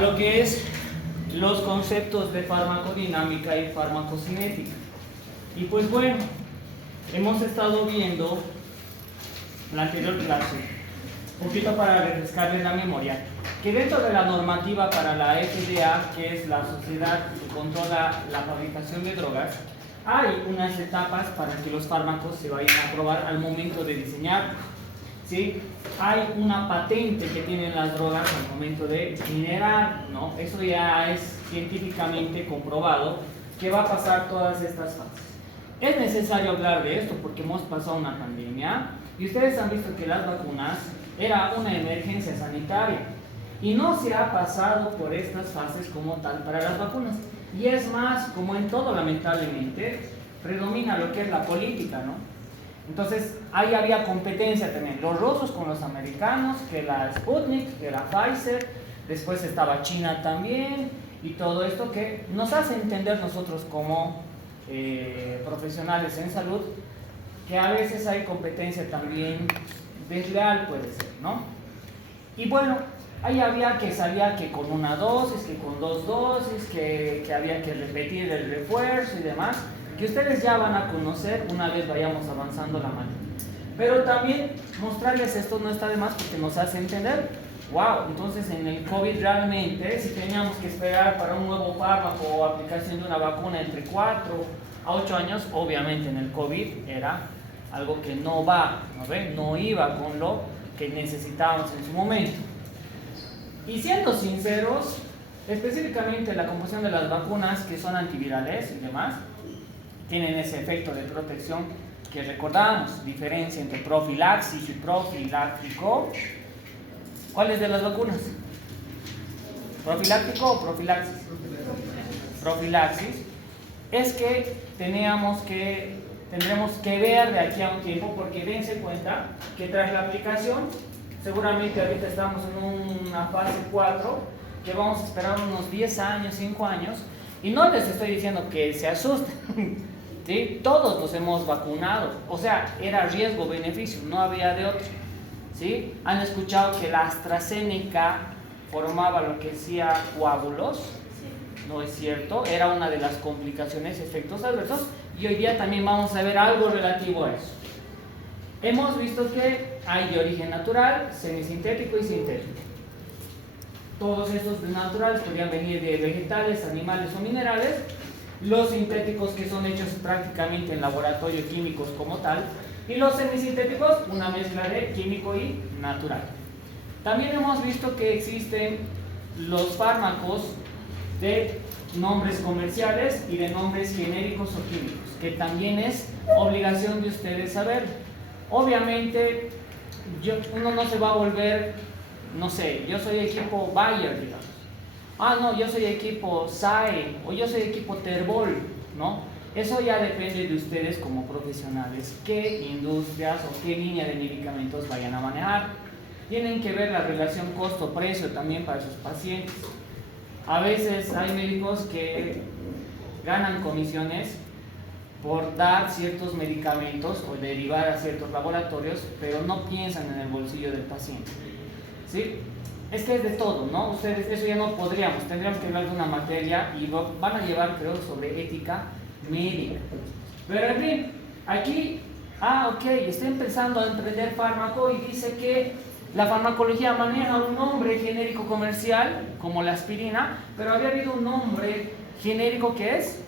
lo que es los conceptos de farmacodinámica y farmacocinética. Y pues bueno, hemos estado viendo la anterior clase, un poquito para refrescarles la memoria, que dentro de la normativa para la FDA, que es la sociedad que controla la fabricación de drogas, hay unas etapas para que los fármacos se vayan a probar al momento de diseñar. ¿Sí? Hay una patente que tienen las drogas al momento de generar, ¿no? Eso ya es científicamente comprobado que va a pasar todas estas fases. Es necesario hablar de esto porque hemos pasado una pandemia y ustedes han visto que las vacunas era una emergencia sanitaria y no se ha pasado por estas fases como tal para las vacunas. Y es más, como en todo lamentablemente, predomina lo que es la política, ¿no? Entonces, ahí había competencia también, los rusos con los americanos, que la Sputnik, que la Pfizer, después estaba China también, y todo esto que nos hace entender nosotros como profesionales en salud, que a veces hay competencia también desleal, puede ser, ¿no? Y bueno, ahí sabía que con una dosis, que con dos dosis, que había que repetir el refuerzo y demás, que ustedes ya van a conocer una vez vayamos avanzando la mano. Pero también mostrarles esto no está de más porque nos hace entender, wow, entonces en el COVID realmente, si teníamos que esperar para un nuevo fármaco o aplicación de una vacuna entre 4 a 8 años, obviamente en el COVID era algo que no iba con lo que necesitábamos en su momento. Y siendo sinceros, específicamente la composición de las vacunas que son antivirales y demás, tienen ese efecto de protección que recordamos, diferencia entre profilaxis y profiláctico. ¿Cuál es de las vacunas? ¿Profiláctico o profilaxis? Profilaxis. Es que tendremos que ver de aquí a un tiempo, porque dense cuenta que tras la aplicación, seguramente ahorita estamos en una fase 4, que vamos a esperar unos 10 años, 5 años, y no les estoy diciendo que se asusten. ¿Sí? Todos nos hemos vacunado, o sea, era riesgo-beneficio, no había de otro. ¿Sí? Han escuchado que la AstraZeneca formaba lo que decía coágulos, no es cierto, era una de las complicaciones, efectos adversos, y hoy día también vamos a ver algo relativo a eso. Hemos visto que hay de origen natural, semisintético y sintético. Todos estos naturales podrían venir de vegetales, animales o minerales. Los sintéticos que son hechos prácticamente en laboratorio químicos como tal, y los semisintéticos, una mezcla de químico y natural. También hemos visto que existen los fármacos de nombres comerciales y de nombres genéricos o químicos, que también es obligación de ustedes saber. Obviamente, uno no se va a volver, no sé, yo soy equipo Bayer, digamos. No, yo soy equipo SAE o yo soy equipo Terbol, ¿no? Eso ya depende de ustedes como profesionales, qué industrias o qué línea de medicamentos vayan a manejar. Tienen que ver la relación costo-precio también para sus pacientes. A veces hay médicos que ganan comisiones por dar ciertos medicamentos o derivar a ciertos laboratorios, pero no piensan en el bolsillo del paciente. ¿Sí? Es que es de todo, ¿no? Ustedes, eso ya no podríamos, tendríamos que hablar de una materia y lo van a llevar, creo, sobre ética médica. Pero en fin, aquí, estoy empezando a emprender fármaco y dice que la farmacología maneja un nombre genérico comercial, como la aspirina, pero había habido un nombre genérico que es...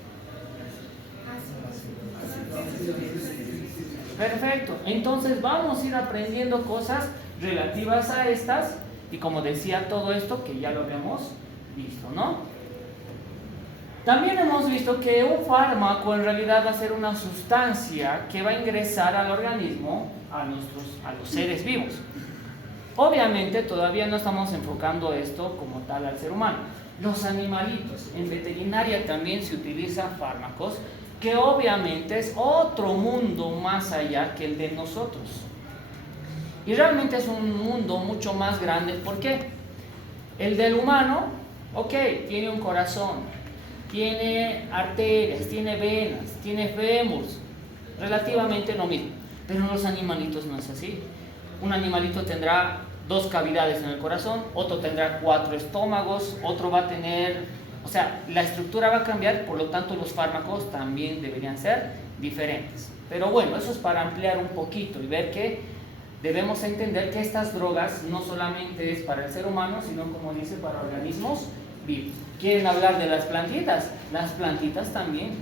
Perfecto, entonces vamos a ir aprendiendo cosas relativas a estas. Y como decía, todo esto que ya lo habíamos visto, ¿no? También hemos visto que un fármaco en realidad va a ser una sustancia que va a ingresar al organismo, a los seres vivos. Obviamente todavía no estamos enfocando esto como tal al ser humano. Los animalitos, en veterinaria también se utilizan fármacos, que obviamente es otro mundo más allá que el de nosotros. Y realmente es un mundo mucho más grande. ¿Por qué? El del humano, tiene un corazón, tiene arterias, tiene venas, tiene fémurs, relativamente lo mismo. Pero en los animalitos no es así. un animalito tendrá 2 cavidades en el corazón, otro tendrá 4 estómagos, otro va a tener, o sea, la estructura va a cambiar, por lo tanto los fármacos también deberían ser diferentes. Pero bueno, eso es para ampliar un poquito y ver que debemos entender que estas drogas no solamente es para el ser humano, sino como dice, para organismos vivos. ¿Quieren hablar de las plantitas? Las plantitas también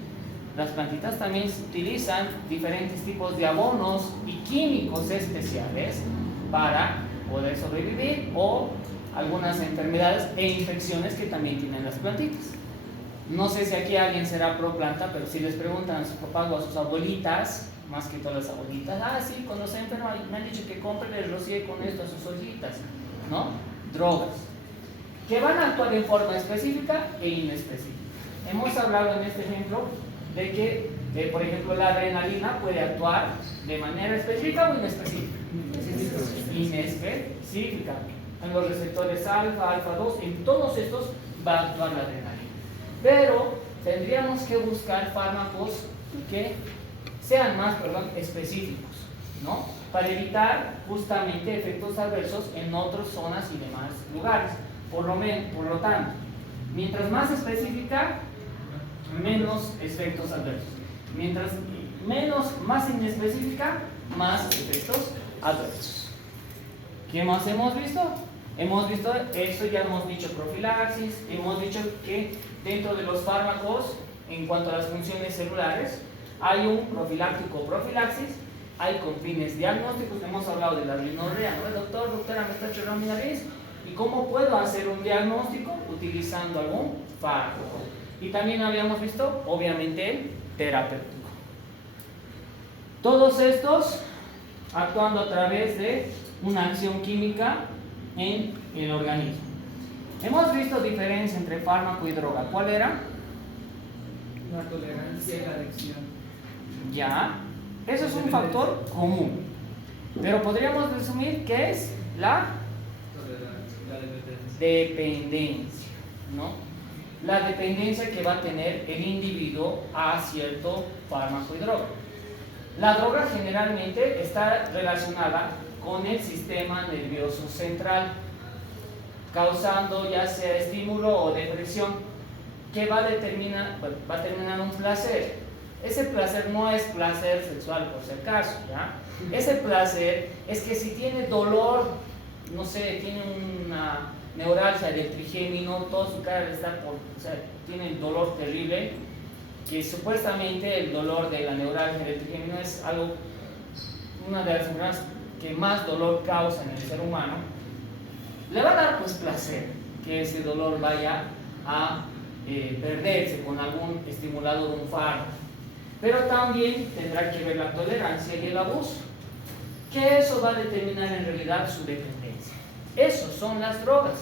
se utilizan diferentes tipos de abonos y químicos especiales para poder sobrevivir o algunas enfermedades e infecciones que también tienen las plantitas. No sé si aquí alguien será pro planta, pero si les preguntan a sus papás o a sus abuelitas, más que todas las abuelitas, sí, cuando se enferma me han dicho que compre el rocíe con esto a sus hojitas, ¿no? Drogas que van a actuar en forma específica e inespecífica. Hemos hablado en este ejemplo de que, por ejemplo, la adrenalina puede actuar de manera específica o inespecífica. Inespecífica. En los receptores alfa, alfa 2, en todos estos va a actuar la adrenalina. Pero tendríamos que buscar fármacos que sean más, específicos, ¿no? Para evitar justamente efectos adversos en otras zonas y demás lugares. Por lo tanto, mientras más específica, menos efectos adversos. Mientras más inespecífica, más efectos adversos. ¿Qué más hemos visto? Hemos visto esto, ya hemos dicho profilaxis, hemos dicho que dentro de los fármacos, en cuanto a las funciones celulares, hay un profiláctico o profilaxis, hay con fines diagnósticos. Hemos hablado de la rinorrea, ¿no? Doctora, me está chorreando mi nariz. ¿Y cómo puedo hacer un diagnóstico? Utilizando algún fármaco. Y también habíamos visto, obviamente, el terapéutico. Todos estos actuando a través de una acción química en el organismo. Hemos visto diferencia entre fármaco y droga. ¿Cuál era? La tolerancia y la adicción. Ya, eso es un factor común. Pero podríamos resumir que es la dependencia, ¿no? La dependencia que va a tener el individuo a cierto fármaco y droga. La droga generalmente está relacionada con el sistema nervioso central, causando ya sea estímulo o depresión, que va a terminar un placer. Ese placer no es placer sexual, por si acaso, ¿ya? Ese placer es que si tiene dolor, no sé, tiene una neuralgia del trigémino, toda su cara está tiene dolor terrible, que supuestamente el dolor de la neuralgia del trigémino es una de las enfermedades que más dolor causa en el ser humano. Le va a dar pues placer que ese dolor vaya a perderse con algún estimulador de un fármaco, pero también tendrá que ver la tolerancia y el abuso, que eso va a determinar en realidad su dependencia. Esos son las drogas.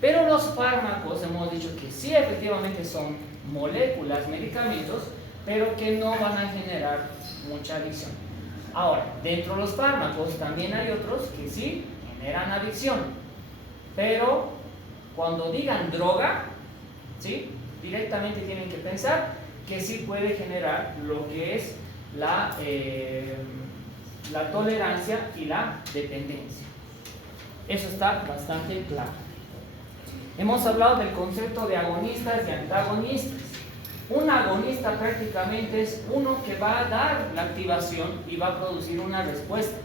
Pero los fármacos hemos dicho que sí, efectivamente son moléculas, medicamentos, pero que no van a generar mucha adicción. Ahora, dentro de los fármacos también hay otros que sí generan adicción, pero cuando digan droga, ¿sí?, directamente tienen que pensar que sí puede generar lo que es la tolerancia y la dependencia. Eso está bastante claro. Hemos hablado del concepto de agonistas y antagonistas. Un agonista prácticamente es uno que va a dar la activación y va a producir una respuesta.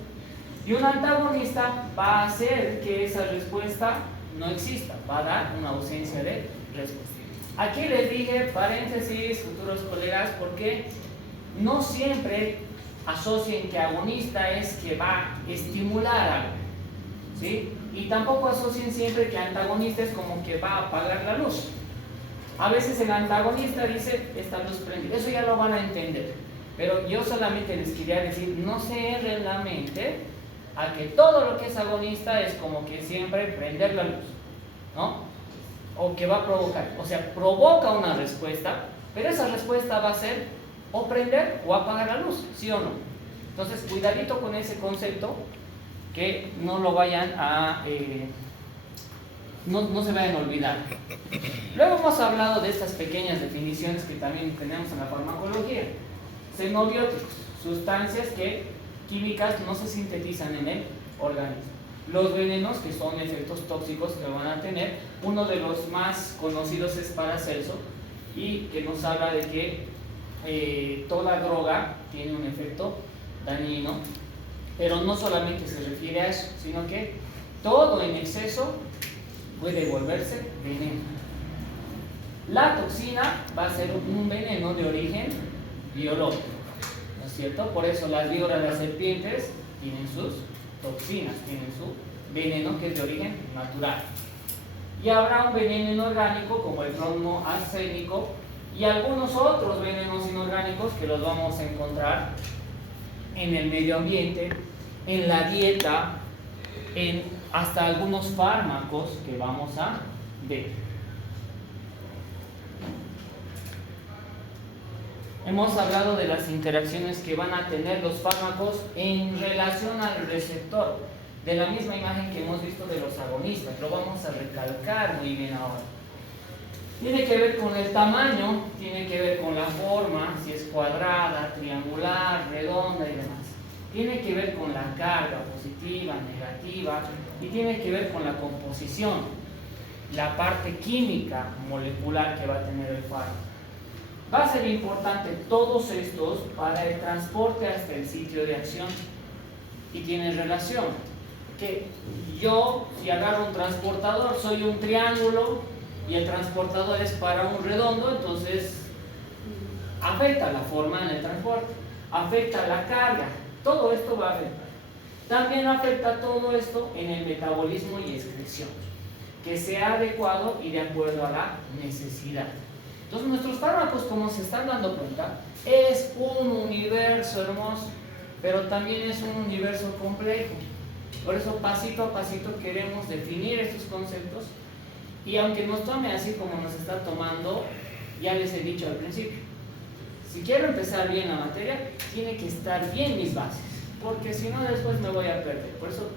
Y un antagonista va a hacer que esa respuesta no exista, va a dar una ausencia de respuesta. Aquí les dije, paréntesis, futuros colegas, porque no siempre asocien que agonista es que va a estimular algo, ¿sí? Y tampoco asocien siempre que antagonista es como que va a apagar la luz. A veces el antagonista dice, esta luz prende. Eso ya lo van a entender. Pero yo solamente les quería decir, no se erren la mente a que todo lo que es agonista es como que siempre prender la luz, ¿no? O que va a provocar. O sea, provoca una respuesta, pero esa respuesta va a ser o prender o apagar la luz, ¿sí o no? Entonces, cuidadito con ese concepto, que no lo vayan a... no se vayan a olvidar. Luego hemos hablado de estas pequeñas definiciones que también tenemos en la farmacología. Xenobióticos, sustancias que químicas no se sintetizan en el organismo. Los venenos, que son efectos tóxicos que van a tener, uno de los más conocidos es Paracelso, y que nos habla de que toda droga tiene un efecto dañino, pero no solamente se refiere a eso, sino que todo en exceso puede volverse veneno. La toxina va a ser un veneno de origen biológico, ¿no es cierto? Por eso las víboras de las serpientes tienen sus toxinas, tienen su veneno que es de origen natural. Y habrá un veneno inorgánico como el plomo arsénico y algunos otros venenos inorgánicos que los vamos a encontrar en el medio ambiente, en la dieta, en hasta algunos fármacos que vamos a ver. Hemos hablado de las interacciones que van a tener los fármacos en relación al receptor, de la misma imagen que hemos visto de los agonistas. Lo vamos a recalcar muy bien ahora. Tiene que ver con el tamaño, tiene que ver con la forma, si es cuadrada, triangular, redonda y demás. Tiene que ver con la carga positiva, negativa, y tiene que ver con la composición, la parte química molecular que va a tener el fármaco. Va a ser importante todos estos para el transporte hasta el sitio de acción, y tienen relación. Que yo, si agarro un transportador, soy un triángulo y el transportador es para un redondo, entonces afecta la forma en el transporte, afecta la carga, todo esto va a afectar. También afecta todo esto en el metabolismo y excreción, que sea adecuado y de acuerdo a la necesidad. Entonces nuestros fármacos, como se están dando cuenta, es un universo hermoso, pero también es un universo complejo. Por eso pasito a pasito queremos definir estos conceptos, y aunque nos tome así como nos está tomando, ya les he dicho al principio, si quiero empezar bien la materia, tiene que estar bien mis bases, porque si no después me voy a perder. Por eso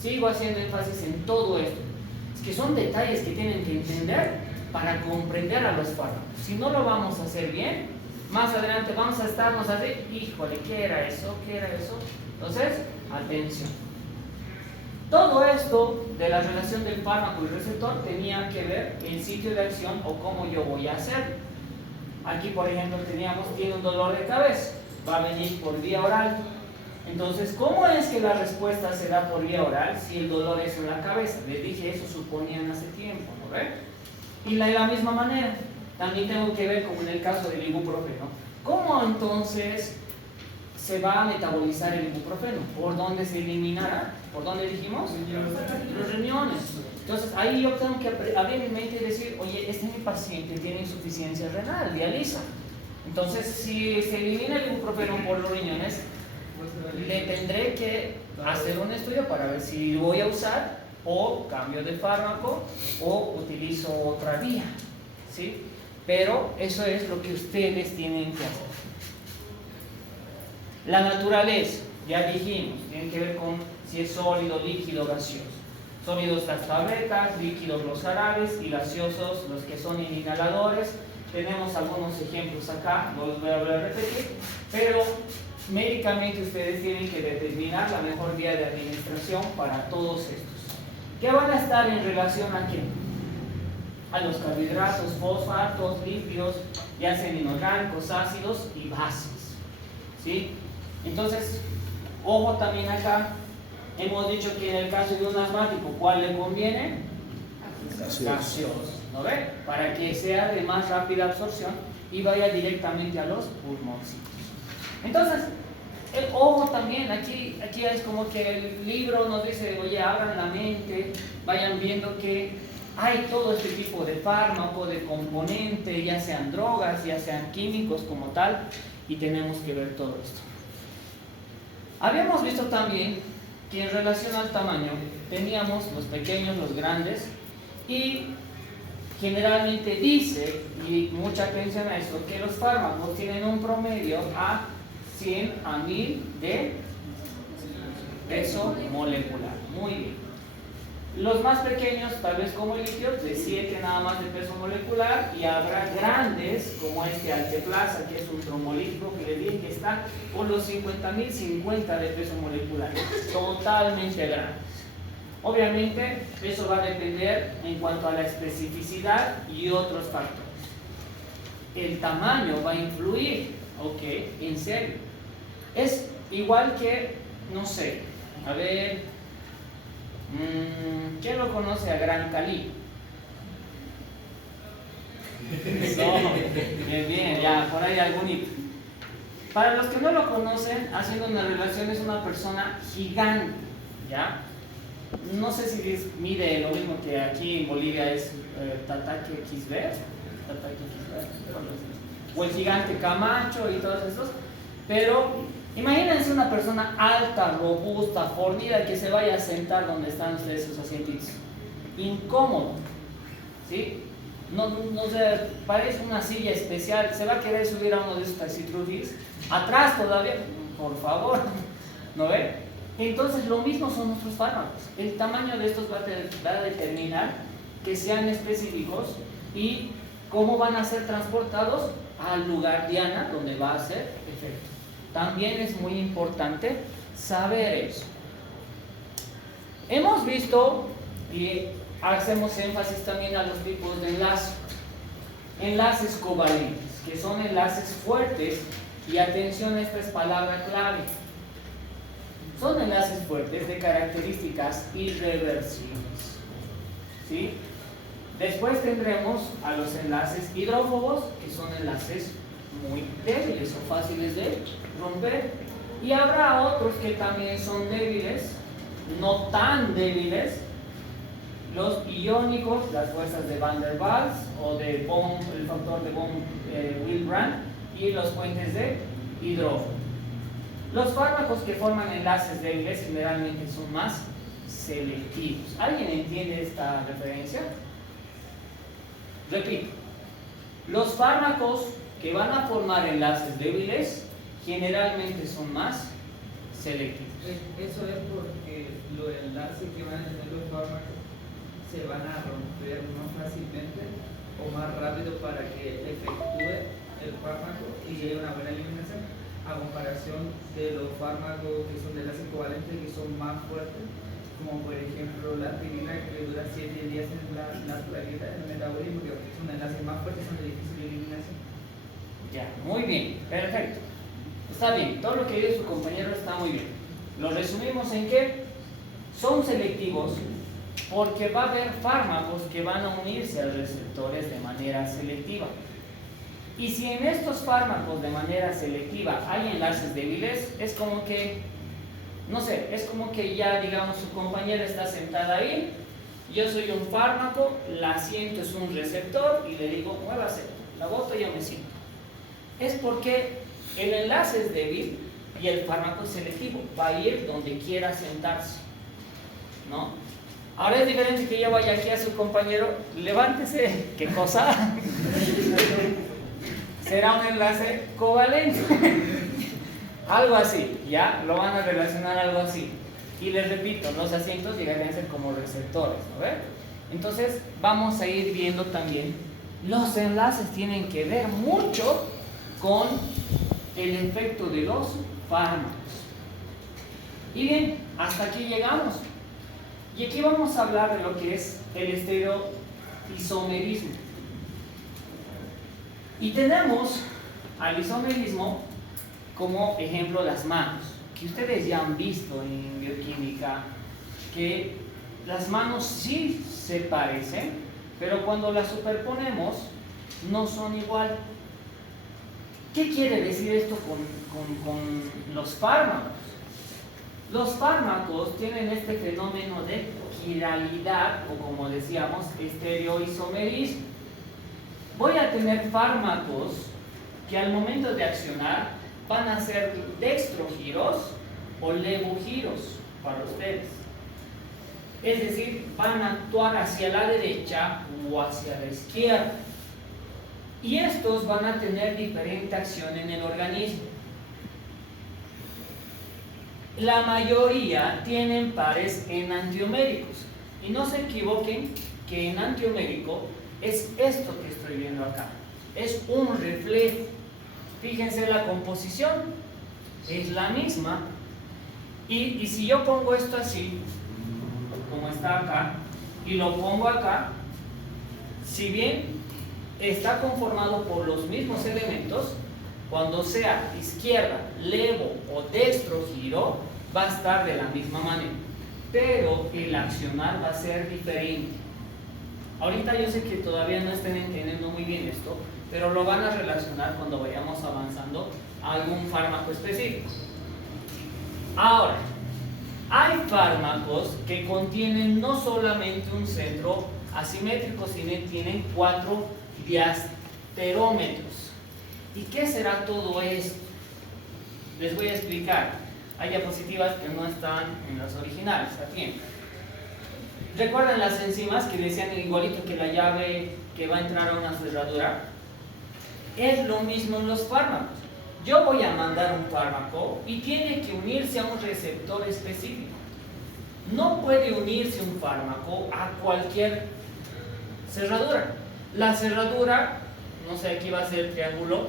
sigo haciendo énfasis en todo esto. Es que son detalles que tienen que entender para comprender a los fármacos. Si no lo vamos a hacer bien, más adelante vamos a estarnos así, híjole, ¿qué era eso? ¿Qué era eso? Entonces, atención. Todo esto de la relación del fármaco y receptor tenía que ver el sitio de acción o cómo yo voy a hacer. Aquí, por ejemplo, tiene un dolor de cabeza, va a venir por vía oral. Entonces, ¿cómo es que la respuesta se da por vía oral si el dolor es en la cabeza? Les dije, eso suponían hace tiempo, ¿no ven? Y de la misma manera, también tengo que ver, como en el caso del ibuprofeno, ¿cómo entonces se va a metabolizar el ibuprofeno? ¿Por dónde se eliminará? ¿Por dónde dijimos? Los riñones. Entonces ahí yo tengo que abrir mi mente y decir, oye, este mi paciente tiene insuficiencia renal, dializa. Entonces si se elimina el ibuprofeno por los riñones, le tendré que hacer un estudio para ver si voy a usar o cambio de fármaco o utilizo otra vía, ¿sí? Pero eso es lo que ustedes tienen que hacer. La naturaleza, ya dijimos, tiene que ver con si es sólido, líquido, gaseoso. Sólidos las tabletas, líquidos los jarabes y gaseosos los que son inhaladores. Tenemos algunos ejemplos acá, no los voy a volver a repetir, pero médicamente ustedes tienen que determinar la mejor vía de administración para todos estos. ¿Qué van a estar en relación a qué? A los carbohidratos, fosfatos, lípidos, ya sean inorgánicos, ácidos y bases, ¿sí? Entonces, ojo también acá, hemos dicho que en el caso de un asmático, ¿cuál le conviene? Gaseoso, ¿no ve? Para que sea de más rápida absorción y vaya directamente a los pulmoncitos. Entonces, el ojo también, aquí es como que el libro nos dice, oye, abran la mente, vayan viendo que hay todo este tipo de fármaco, de componente, ya sean drogas, ya sean químicos como tal, y tenemos que ver todo esto. Habíamos visto también que en relación al tamaño teníamos los pequeños, los grandes, y generalmente dice, y mucha atención a esto, que los fármacos tienen un promedio a 100 a 1000 de peso molecular. Muy bien. Los más pequeños, tal vez como el litio, de 7 nada más de peso molecular, y habrá grandes como este alteplasa, que es un trombolítico que les dije que está por los 50.050 de peso molecular, totalmente grandes. Obviamente, eso va a depender en cuanto a la especificidad y otros factores. El tamaño va a influir, ok, en serio. Es igual que, no sé, a ver, ¿quién lo conoce a Gran Cali? No, bien, bien, ya, por ahí algún hito. Para los que no lo conocen, haciendo una relación, es una persona gigante, ¿ya? No sé si mide lo mismo que aquí en Bolivia es Tataque Quisver, o el gigante Camacho y todos estos, pero imagínense una persona alta, robusta, fornida, que se vaya a sentar donde están ustedes sus asientitos, incómodo, ¿sí? No sé, parece una silla especial, se va a querer subir a uno de esos taxitrufis, atrás todavía, por favor, ¿no ve? Entonces lo mismo son nuestros fármacos, el tamaño de estos va a determinar que sean específicos y cómo van a ser transportados al lugar diana donde va a hacer efecto. También es muy importante saber eso. Hemos visto y hacemos énfasis también a los tipos de enlaces. Enlaces covalentes, que son enlaces fuertes, y atención, esta es palabra clave. Son enlaces fuertes de características irreversibles, ¿sí? Después tendremos a los enlaces hidrófobos, que son enlaces muy débiles o fáciles de romper. Y habrá otros que también son débiles, no tan débiles, los iónicos, las fuerzas de Van der Waals o de Bohm, el factor de Bohm-Willbrand, y los puentes de hidrófobo. Los fármacos que forman enlaces débiles generalmente son más selectivos. ¿Alguien entiende esta referencia? Repito, los fármacos que van a formar enlaces débiles generalmente son más selectivos. Eso es porque los enlaces que van a tener los fármacos se van a romper más fácilmente o más rápido para que efectúe el fármaco y haya una buena eliminación, a comparación de los fármacos que son de enlaces covalentes, que son más fuertes, como por ejemplo la aspirina, que dura 7 días en la plaqueta, en el metabolismo, que son enlaces más fuertes, son de difícil eliminación. Ya, muy bien, perfecto. Está bien, todo lo que dice su compañero está muy bien. Lo resumimos en que son selectivos porque va a haber fármacos que van a unirse a receptores de manera selectiva. Y si en estos fármacos de manera selectiva hay enlaces débiles, es como que, no sé, es como que ya, digamos, su compañera está sentada ahí, yo soy un fármaco, la asiento es un receptor y le digo, muévase, la boto y yo me siento. Es porque el enlace es débil y el fármaco es selectivo, va a ir donde quiera sentarse, ¿no? Ahora es diferente que yo vaya aquí a su compañero, levántese, ¿qué cosa? Será un enlace covalente. Algo así, ya lo van a relacionar algo así. Y les repito, los asientos llegarían a ser como receptores, ¿no ven? Entonces vamos a ir viendo también, los enlaces tienen que ver mucho con el efecto de los fármacos. Y bien, hasta aquí llegamos. Y aquí vamos a hablar de lo que es el estereoisomerismo. Y tenemos al isomerismo como ejemplo las manos, que ustedes ya han visto en bioquímica, que las manos sí se parecen, pero cuando las superponemos no son igual. ¿Qué quiere decir esto con los fármacos? Los fármacos tienen este fenómeno de quiralidad, o como decíamos, estereoisomerismo. Voy a tener fármacos que al momento de accionar van a ser dextrogiros o levogiros para ustedes. Es decir, van a actuar hacia la derecha o hacia la izquierda. Y estos van a tener diferente acción en el organismo. La mayoría tienen pares enantioméricos. Y no se equivoquen que en antiomérico es esto que estoy viendo acá. Es un reflejo. Fíjense la composición. Es la misma. Y si yo pongo esto así, como está acá, y lo pongo acá, si bien está conformado por los mismos elementos, cuando sea izquierda, levo o destro giro, va a estar de la misma manera. Pero el accionar va a ser diferente. Ahorita yo sé que todavía no estén entendiendo muy bien esto, pero lo van a relacionar cuando vayamos avanzando a algún fármaco específico. Ahora, hay fármacos que contienen no solamente un centro asimétrico, sino tienen 4 diasterómetros. ¿Y qué será todo esto? Les voy a explicar. Hay diapositivas que no están en las originales. Aquí. ¿Recuerdan las enzimas que decían igualito que la llave que va a entrar a una cerradura? Es lo mismo en los fármacos. Yo voy a mandar un fármaco y tiene que unirse a un receptor específico. No puede unirse un fármaco a cualquier cerradura. La cerradura, no sé, aquí va a ser triángulo,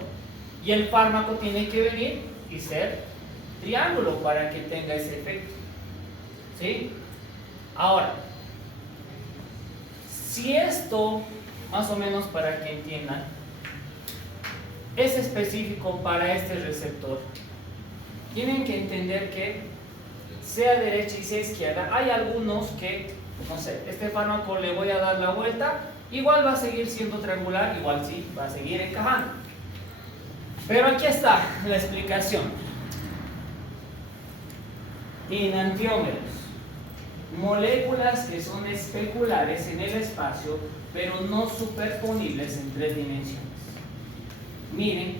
y el fármaco tiene que venir y ser triángulo para que tenga ese efecto. ¿Sí? Ahora, si esto, más o menos para que entiendan, es específico para este receptor, tienen que entender que sea derecha y sea izquierda, hay algunos que, no sé, este fármaco le voy a dar la vuelta, igual va a seguir siendo triangular, igual sí, va a seguir encajando. Pero aquí está la explicación. Enantiómeros, moléculas que son especulares en el espacio, pero no superponibles en 3 dimensiones. Miren,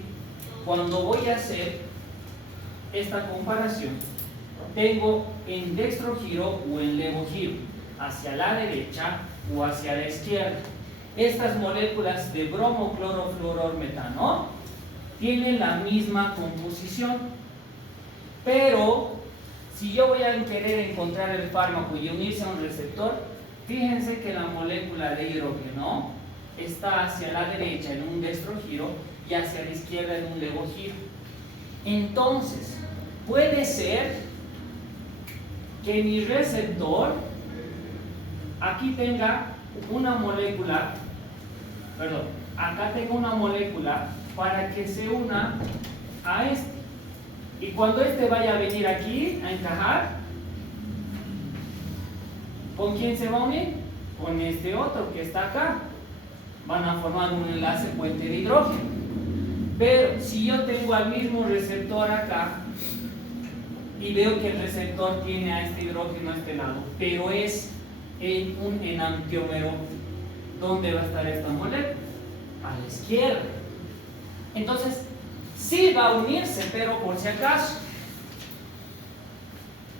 cuando voy a hacer esta comparación, tengo en dextrogiro o en levogiro, hacia la derecha o hacia la izquierda. Estas moléculas de bromo, cloro, fluoror, metano tienen la misma composición, pero si yo voy a querer encontrar el fármaco y unirse a un receptor, fíjense que la molécula de hidrógeno está hacia la derecha en un dextrogiro y hacia la izquierda en un levogiro. Entonces, puede ser que mi receptor aquí tenga una molécula, perdón, acá tengo una molécula para que se una a este. Y cuando este vaya a venir aquí a encajar, ¿con quién se va a unir? Con este otro que está acá. Van a formar un enlace puente de hidrógeno. Pero si yo tengo al mismo receptor acá y veo que el receptor tiene a este hidrógeno a este lado, pero es en un enantiómero, ¿dónde va a estar esta molécula? A la izquierda. Entonces, sí va a unirse, pero por si acaso.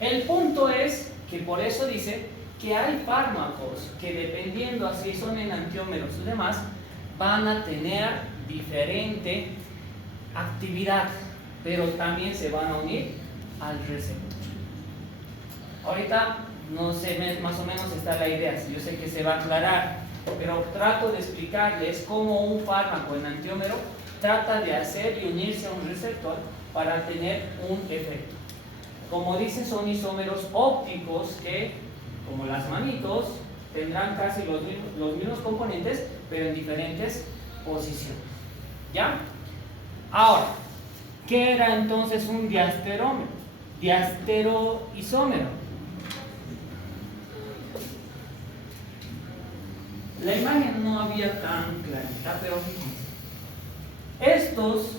El punto es que por eso dice que hay fármacos que dependiendo a si son enantiómeros y demás, van a tener diferente actividad, pero también se van a unir al receptor. Ahorita no sé, más o menos está la idea, yo sé que se va a aclarar, pero trato de explicarles cómo un fármaco enantiómero trata de hacer y unirse a un receptor para tener un efecto. Como dice, son isómeros ópticos que, como las manitos, tendrán casi los mismos componentes, pero en diferentes posiciones. ¿Ya? Ahora, ¿qué era entonces un diasterómero? Diasteroisómero. La imagen no había tan clarita, pero fíjense. Estos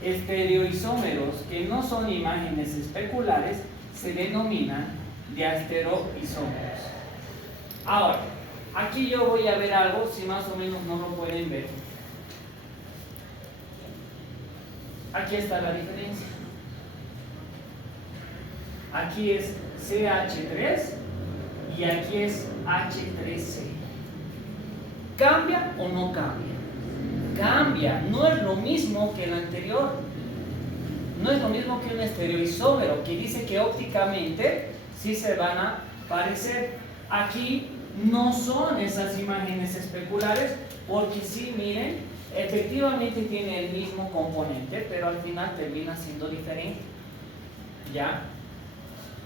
estereoisómeros, que no son imágenes especulares, se denominan diasteroisómeros. Ahora, aquí yo voy a ver algo, si más o menos no lo pueden ver. Aquí está la diferencia. Aquí es CH3 y aquí es H3C. ¿Cambia o no cambia? Cambia, no es lo mismo que el anterior. No es lo mismo que un estereoisómero que dice que ópticamente sí se van a parecer. Aquí no son esas imágenes especulares, porque sí, miren, efectivamente tiene el mismo componente, pero al final termina siendo diferente. ¿Ya?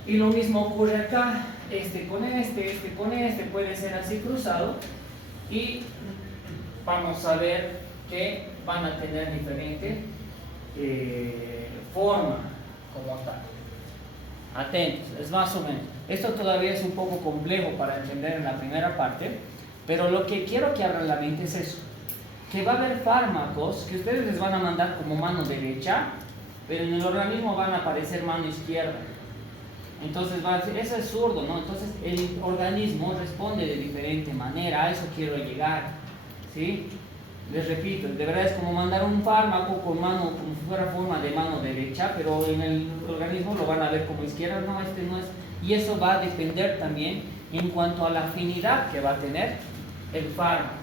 Y lo mismo ocurre acá, este con este, puede ser así cruzado, y vamos a ver que van a tener diferente forma como tal. Atentos, es más o menos. Esto todavía es un poco complejo para entender en la primera parte, pero lo que quiero que abran la mente es eso, que va a haber fármacos que ustedes les van a mandar como mano derecha, pero en el organismo van a aparecer mano izquierda. Entonces va a decir, eso es zurdo, ¿no? Entonces el organismo responde de diferente manera, a eso quiero llegar, ¿sí? Les repito, de verdad es como mandar un fármaco con mano, como si fuera forma de mano derecha, pero en el organismo lo van a ver como izquierda, no, este no es. Y eso va a depender también en cuanto a la afinidad que va a tener el fármaco.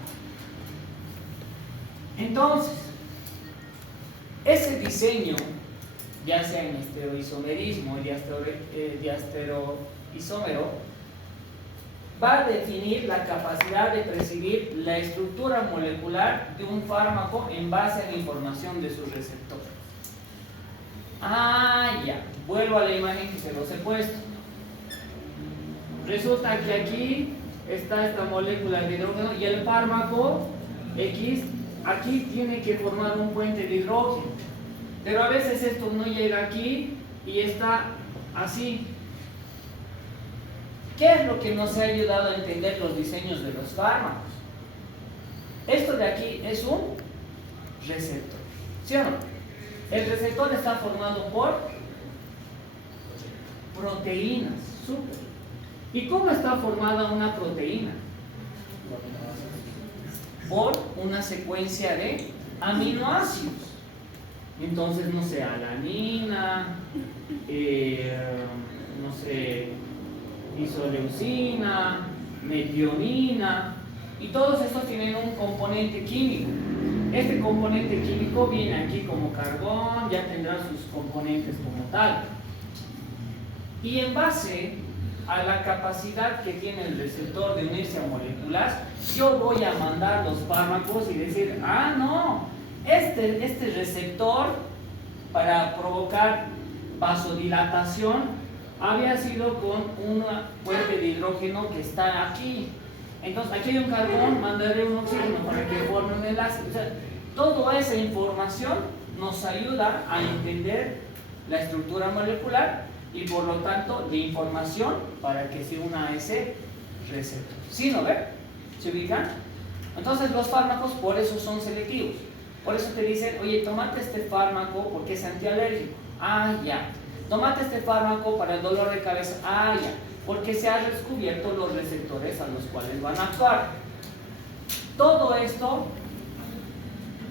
Entonces, ese diseño, ya sea en estereoisomerismo y diastereoisómero, va a definir la capacidad de percibir la estructura molecular de un fármaco en base a la información de su receptor. Ya, vuelvo a la imagen que se los he puesto. Resulta que aquí está esta molécula de hidrógeno y el fármaco X aquí tiene que formar un puente de hidrógeno, pero a veces esto no llega aquí y está así. ¿Qué es lo que nos ha ayudado a entender los diseños de los fármacos? Esto de aquí es un receptor, ¿sí o no? El receptor está formado por proteínas, súper. ¿Y cómo está formada una proteína? Por una secuencia de aminoácidos. Entonces, no sé, alanina, no sé, isoleucina, metionina, y todos estos tienen un componente químico. Este componente químico viene aquí como carbón, ya tendrá sus componentes como tal. Y en base a la capacidad que tiene el receptor de unirse a moléculas, yo voy a mandar los fármacos y decir, no, este receptor para provocar vasodilatación había sido con una puente de hidrógeno que está aquí. Entonces aquí hay un carbón, mandaré un oxígeno para que forme un enlace. O sea, toda esa información nos ayuda a entender la estructura molecular y por lo tanto de información para que se una a ese receptor. ¿Sí, no ve? ¿Se ubican? Entonces los fármacos por eso son selectivos. Por eso te dicen, oye, tomate este fármaco porque es antialérgico. Ya. Tómate este fármaco para el dolor de cabeza. Ya, porque se han descubierto los receptores a los cuales van a actuar. Todo esto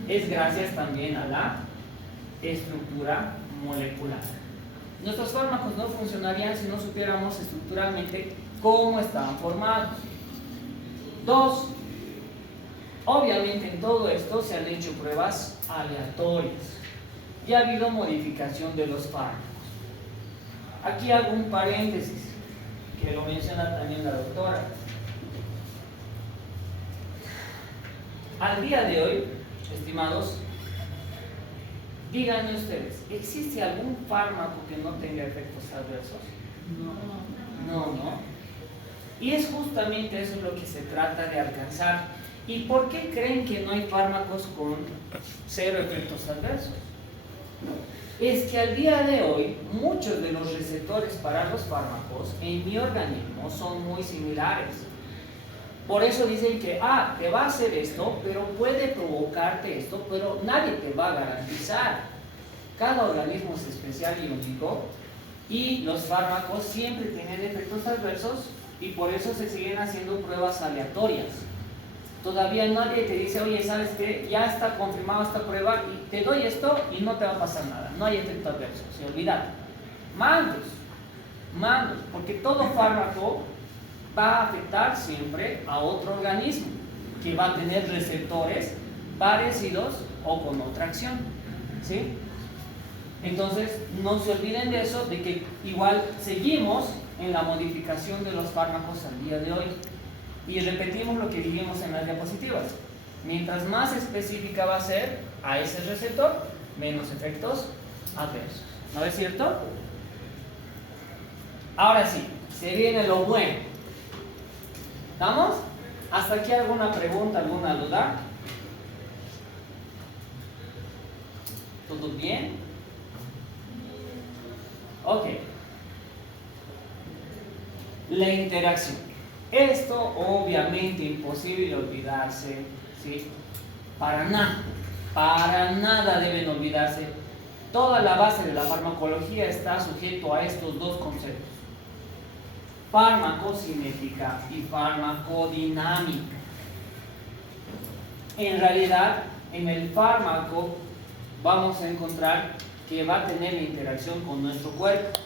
es gracias también a la estructura molecular. Nuestros fármacos no funcionarían si no supiéramos estructuralmente cómo estaban formados. 2. Obviamente en todo esto se han hecho pruebas aleatorias y ha habido modificación de los fármacos. Aquí hago un paréntesis, que lo menciona también la doctora. Al día de hoy, estimados, díganme ustedes, ¿existe algún fármaco que no tenga efectos adversos? No. Y es justamente eso lo que se trata de alcanzar. ¿Y por qué creen que no hay fármacos con 0 efectos adversos? Es que al día de hoy muchos de los receptores para los fármacos en mi organismo son muy similares. Por eso dicen que te va a hacer esto, pero puede provocarte esto, pero nadie te va a garantizar. Cada organismo es especial y único y los fármacos siempre tienen efectos adversos y por eso se siguen haciendo pruebas aleatorias. Todavía nadie te dice, oye, ¿sabes qué? Ya está confirmada esta prueba y te doy esto y no te va a pasar nada. No hay efecto adverso, se olvida. Mandos, porque todo fármaco va a afectar siempre a otro organismo que va a tener receptores parecidos o con otra acción. ¿Sí? Entonces, no se olviden de eso, de que igual seguimos en la modificación de los fármacos al día de hoy. Y repetimos lo que dijimos en las diapositivas. Mientras más específica va a ser a ese receptor, menos efectos adversos. ¿No es cierto? Ahora sí, se viene lo bueno. ¿Estamos? ¿Hasta aquí alguna pregunta, alguna duda? ¿Todo bien? Ok. La interacción. Esto obviamente imposible olvidarse, ¿sí? Para nada deben olvidarse. Toda la base de la farmacología está sujeto a estos dos conceptos: farmacocinética y farmacodinámica. En realidad, en el fármaco vamos a encontrar que va a tener interacción con nuestro cuerpo,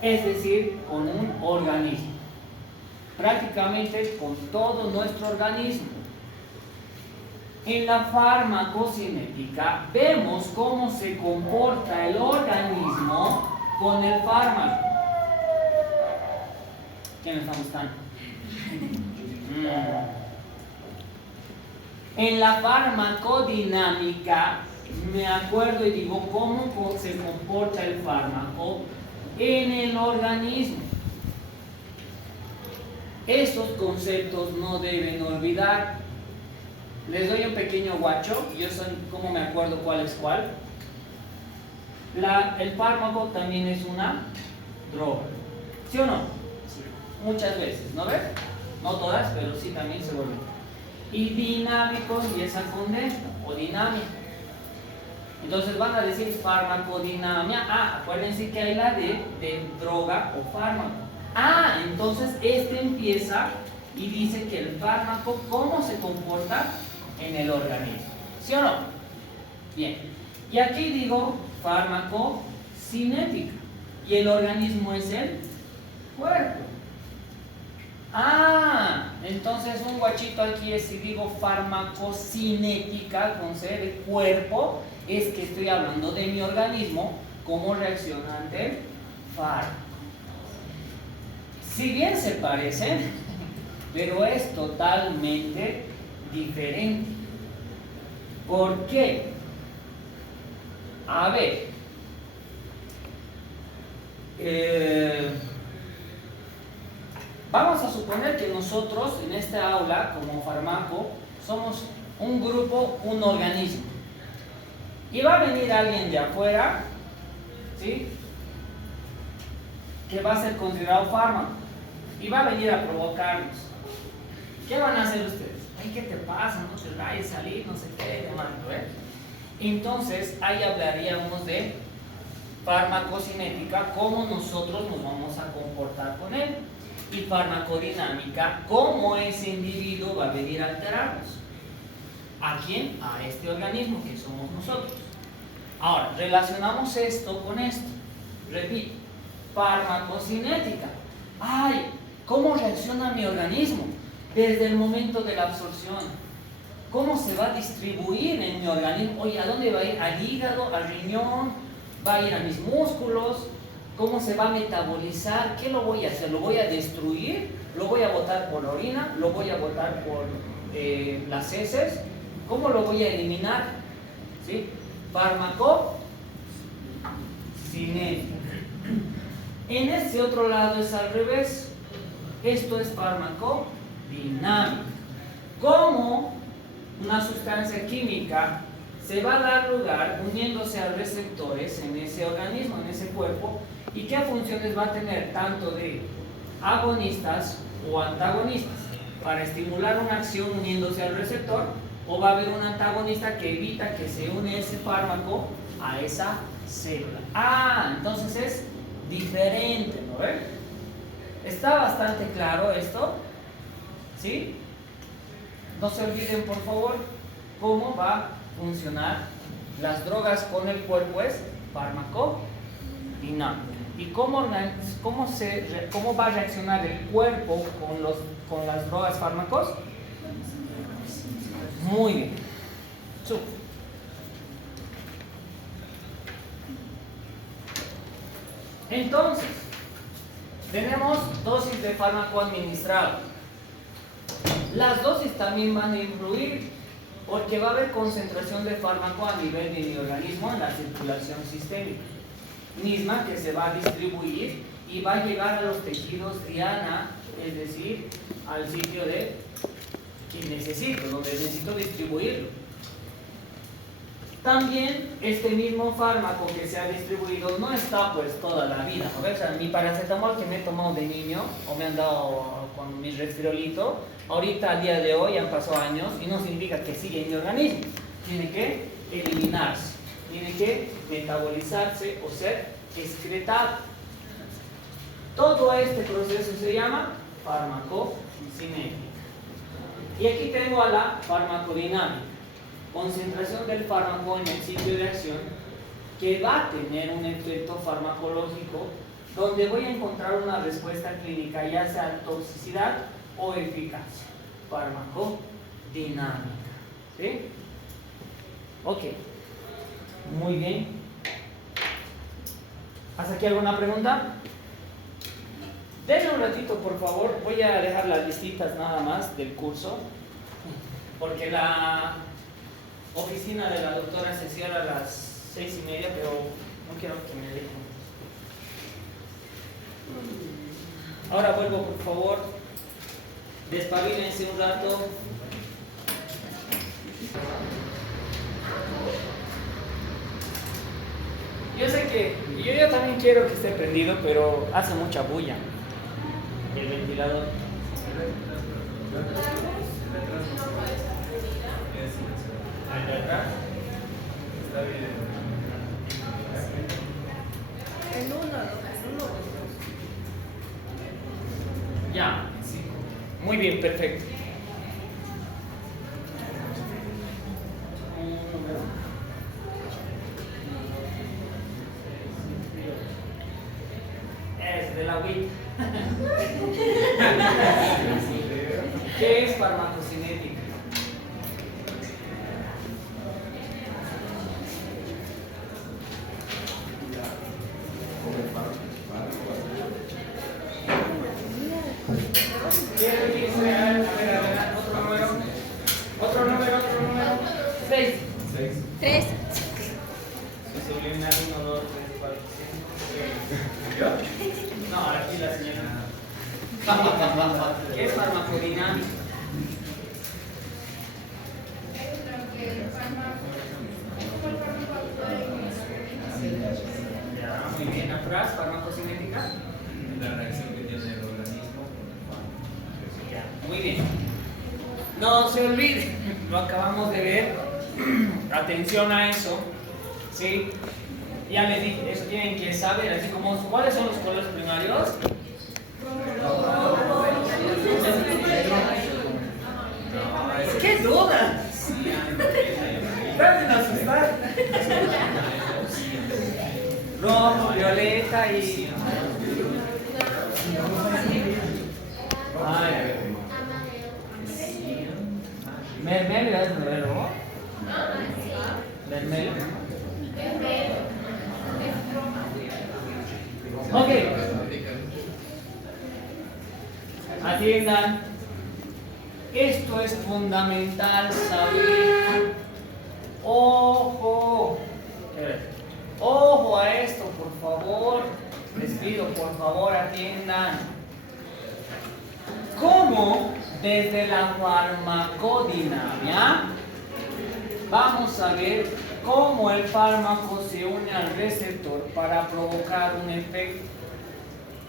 es decir, con un organismo, prácticamente con todo nuestro organismo. En la farmacocinética vemos cómo se comporta el organismo con el fármaco. ¿Quién está buscando? En la farmacodinámica me acuerdo y digo cómo se comporta el fármaco en el organismo. Estos conceptos no deben olvidar. Les doy un pequeño guacho, yo sé cómo me acuerdo cuál es cuál. El fármaco también es una droga, ¿sí o no? Sí. Muchas veces, ¿no ves? No todas, pero sí también se vuelven. Y dinámicos empieza con esto, o dinámica. Entonces van a decir farmacodinamia. Acuérdense que hay la de droga o fármaco. Entonces este empieza y dice que el fármaco, ¿cómo se comporta en el organismo? ¿Sí o no? Bien. Y aquí digo farmacocinética. Y el organismo es el cuerpo. Entonces un guachito aquí es, si digo farmacocinética con C de cuerpo, es que estoy hablando de mi organismo, cómo reacciona ante el fármaco. Si bien se parecen, pero es totalmente diferente. ¿Por qué? A ver, vamos a suponer que nosotros en esta aula, como farmaco, somos un grupo, un organismo. Y va a venir alguien de afuera, ¿sí?, que va a ser considerado fármaco. Y va a venir a provocarnos. ¿Qué van a hacer ustedes? Ay, ¿qué te pasa? No te vayas a salir, no sé qué, demando, ¿eh? Entonces, ahí hablaríamos de farmacocinética, cómo nosotros nos vamos a comportar con él. Y farmacodinámica, cómo ese individuo va a venir a alterarnos. ¿A quién? A este organismo que somos nosotros. Ahora, relacionamos esto con esto. Repito, farmacocinética. ¿Cómo reacciona mi organismo? Desde el momento de la absorción. ¿Cómo se va a distribuir en mi organismo? Oye, ¿a dónde va a ir? ¿Al hígado? ¿Al riñón? ¿Va a ir a mis músculos? ¿Cómo se va a metabolizar? ¿Qué lo voy a hacer? ¿Lo voy a destruir? ¿Lo voy a botar por la orina? ¿Lo voy a botar por las heces? ¿Cómo lo voy a eliminar? ¿Sí? Farmacocinética. En este otro lado es al revés. Esto es farmacodinámica. ¿Cómo una sustancia química se va a dar lugar uniéndose a receptores en ese organismo, en ese cuerpo, y qué funciones va a tener tanto de agonistas o antagonistas para estimular una acción uniéndose al receptor, o va a haber un antagonista que evita que se une ese fármaco a esa célula? Entonces es diferente, ¿no ven? ¿Está bastante claro esto? ¿Sí? No se olviden, por favor, cómo va a funcionar las drogas con el cuerpo. Es farmacodinámica. ¿Y cómo va a reaccionar el cuerpo con las drogas fármacos? Muy bien. Entonces, tenemos dosis de fármaco administrado. Las dosis también van a influir porque va a haber concentración de fármaco a nivel de mi organismo en la circulación sistémica, misma que se va a distribuir y va a llegar a los tejidos diana, es decir, al sitio de que necesito, donde necesito distribuirlo. También este mismo fármaco que se ha distribuido no está pues toda la vida, ¿no? O sea, mi paracetamol que me he tomado de niño o me han dado con mi resfriolito, ahorita a día de hoy han pasado años y no significa que sigue en mi organismo. Tiene que eliminarse, tiene que metabolizarse o ser excretado. Todo este proceso se llama farmacocinética. Y aquí tengo a la farmacodinámica. Concentración del fármaco en el sitio de acción que va a tener un efecto farmacológico donde voy a encontrar una respuesta clínica, ya sea toxicidad o eficacia. Farmacodinámica. ¿Sí? Ok. Muy bien. ¿Hasta aquí alguna pregunta? Denme un ratito, por favor. Voy a dejar las listitas nada más del curso, porque la oficina de la doctora se cierra a las 6:30, pero no quiero que me dejen. Ahora vuelvo, por favor. Despabilense un rato. Yo sé que yo también quiero que esté prendido, pero hace mucha bulla el ventilador. ¿El de atrás? Está bien. En uno. Ya. Muy bien, perfecto. Es de la WIT. ¿Qué es farmacocinética? ¿Quién dice? A ver, otro número. 6. 3. Subliminal 1, 2, 3, 4, 5, 6. ¿Yo? No, aquí la señora. ¿Qué es farmacodinámica? Ya, muy bien. ¿Atrás, farmacocinética? La reacción que tiene el organismo con el fármaco. Ya, muy bien. No se olvide, lo acabamos de ver. Atención a eso. ¿Sí? Ya les dije, eso tienen que saber, así como ¿cuáles son los colores primarios? ¿Qué duda? Traten de asustar. Rojo, violeta y... Ay, mermelio es mermelio. Mermelio. Ok. Atiendan. Esto es fundamental saber. Ojo. Ojo a esto, por favor. Les pido, por favor, atiendan. ¿Cómo desde la farmacodinamia vamos a ver cómo el fármaco se une al receptor para provocar un efecto?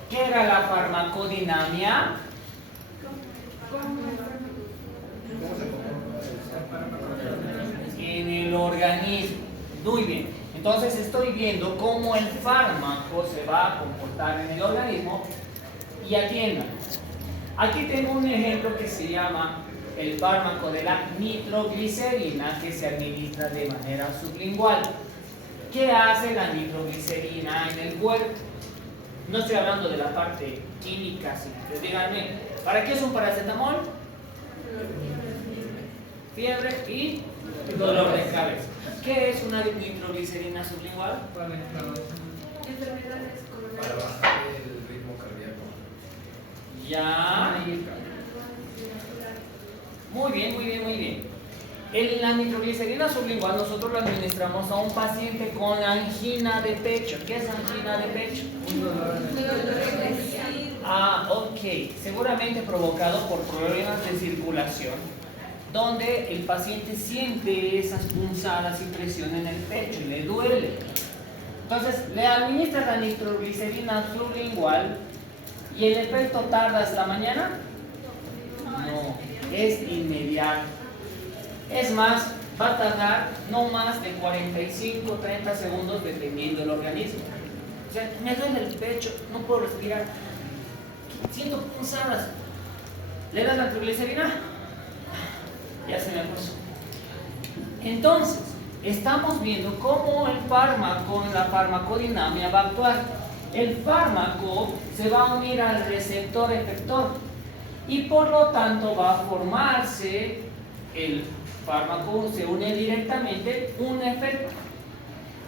¿Qué era la farmacodinamia? En el organismo. Muy bien. Entonces estoy viendo cómo el fármaco se va a comportar en el organismo. Y atiendan. Aquí tengo un ejemplo que se llama el fármaco de la nitroglicerina, que se administra de manera sublingual. ¿Qué hace la nitroglicerina en el cuerpo? No estoy hablando de la parte química, sino díganme, ¿para qué es un paracetamol? Fiebre y dolor de cabeza. ¿Qué es una nitroglicerina sublingual? Enfermedades Para coronarias. bajar el ritmo cardíaco. Ya. Muy bien, muy bien, muy bien. La nitroglicerina sublingual nosotros la administramos a un paciente con angina de pecho. ¿Qué es angina de pecho? Ah, ok. Seguramente provocado por problemas de circulación, donde el paciente siente esas punzadas y presión en el pecho y le duele. Entonces, le administra la nitroglicerina sublingual y el efecto tarda hasta mañana. No, es inmediato. Es más, va a tardar no más de 45 30 segundos dependiendo del organismo. O sea, me duele el pecho, no puedo respirar, siento punzadas. ¿Le das la nitroglicerina? Ya se me pasó. Entonces, estamos viendo cómo el fármaco en la farmacodinamia va a actuar. El fármaco se va a unir al receptor efector y por lo tanto va a formarse, el fármaco se une directamente un efecto.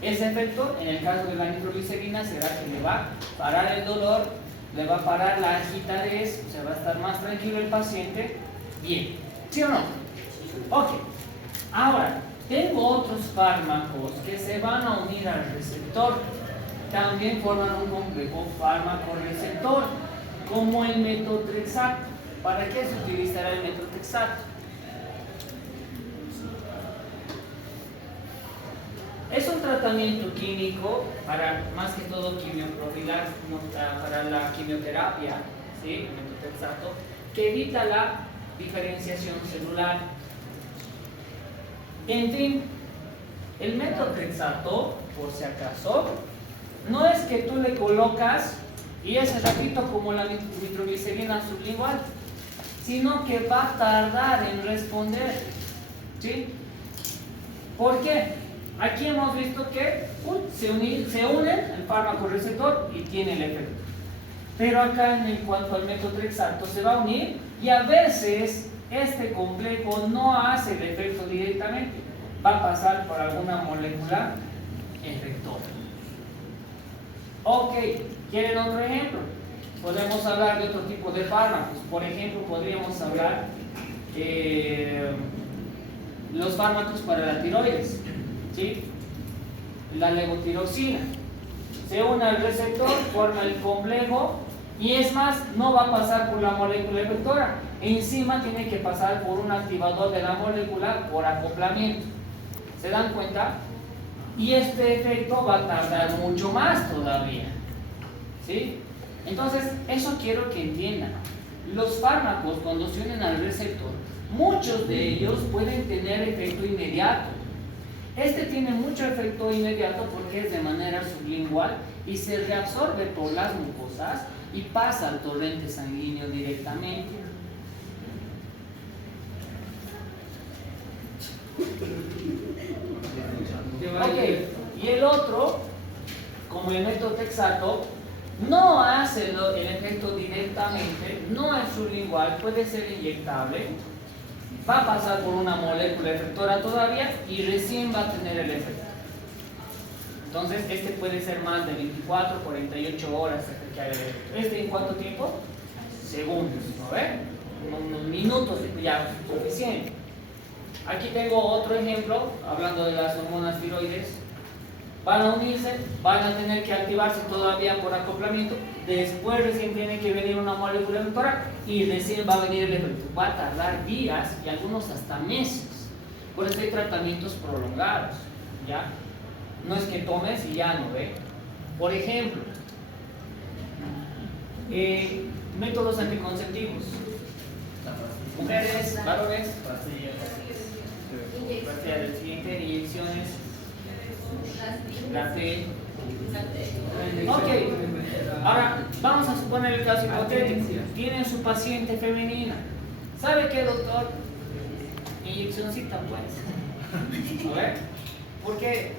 Ese efecto, en el caso de la nitroglicerina, será que le va a parar el dolor, le va a parar la agitadez, o sea, va a estar más tranquilo el paciente. Bien, ¿sí o no? Ok, ahora, tengo otros fármacos que se van a unir al receptor. También forman un complejo fármaco-receptor, como el metotrexato. ¿Para qué se utilizará el metotrexato? Es un tratamiento químico para, más que todo, para la quimioterapia, ¿sí? El metotrexato, que evita la diferenciación celular. En fin, el metotrexato, por si acaso, no es que tú le colocas y es ratito como la nitroglicerina sublingual, sino que va a tardar en responder, ¿sí? ¿Por qué? Aquí hemos visto que se unen el fármaco receptor y tiene el efecto. Pero acá, en cuanto al metotrexato, se va a unir y a veces este complejo no hace el efecto directamente, va a pasar por alguna molécula efectora. Ok, ¿quieren otro ejemplo? Podemos hablar de otro tipo de fármacos. Por ejemplo, podríamos hablar de los fármacos para la tiroides, ¿sí? La levotiroxina. Se une al receptor, forma el complejo y es más, no va a pasar por la molécula efectora. Encima tiene que pasar por un activador de la molécula por acoplamiento. ¿Se dan cuenta? Y este efecto va a tardar mucho más todavía, ¿sí? Entonces, eso quiero que entiendan. Los fármacos, cuando se unen al receptor, muchos de ellos pueden tener efecto inmediato. Este tiene mucho efecto inmediato porque es de manera sublingual y se reabsorbe por las mucosas y pasa al torrente sanguíneo directamente. Ok, y el otro, como el metotrexato, no hace el efecto directamente, no es sublingual, puede ser inyectable, va a pasar por una molécula efectora todavía y recién va a tener el efecto. Entonces, este puede ser más de 24, 48 horas hasta que haga el efecto. ¿Este en cuánto tiempo? Segundos, ¿no ven? Unos minutos ya suficiente. Aquí tengo otro ejemplo, hablando de las hormonas tiroides. Van a unirse, van a tener que activarse todavía por acoplamiento, después recién tiene que venir una molécula efectora y recién va a venir el efecto. Va a tardar días y algunos hasta meses. Por eso hay tratamientos prolongados, ¿ya? No es que tomes y ya no, ¿ve? Por ejemplo, métodos anticonceptivos. Mujeres, varones, pastillas, siguiente, inyecciones, la T. Ok, ahora vamos a suponer el caso hipotético. Tienen su paciente femenina. ¿Sabe qué, doctor? Inyeccióncita, pues. A ver, porque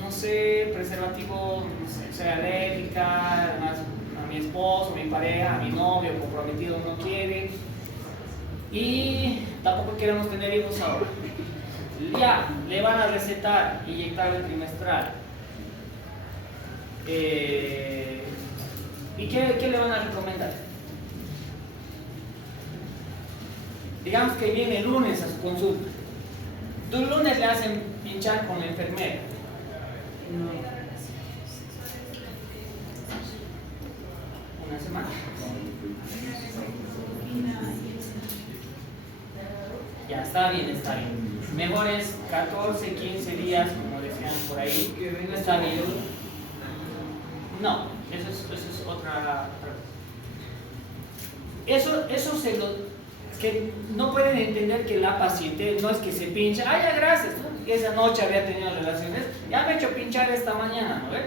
no sé, preservativo, no sé, soy alérgica, además a mi esposo, a mi pareja, a mi novio comprometido no quiere y tampoco queremos tener hijos ahora. Ya le van a recetar inyectable trimestral. ¿Y qué le van a recomendar? digamos que viene el lunes a su consulta. El lunes le hacen pinchar con la enfermera. ¿Una semana? Ya, está bien. Mejor es 14, 15 días, como decían por ahí. Que venga Está su bien. periodo. No, eso es otra. Eso se lo. Que no pueden entender que la paciente no es que se pincha, ¡ay, ya, gracias! ¿No? Que esa noche había tenido relaciones, ya me he hecho pinchar esta mañana, ¿no ves?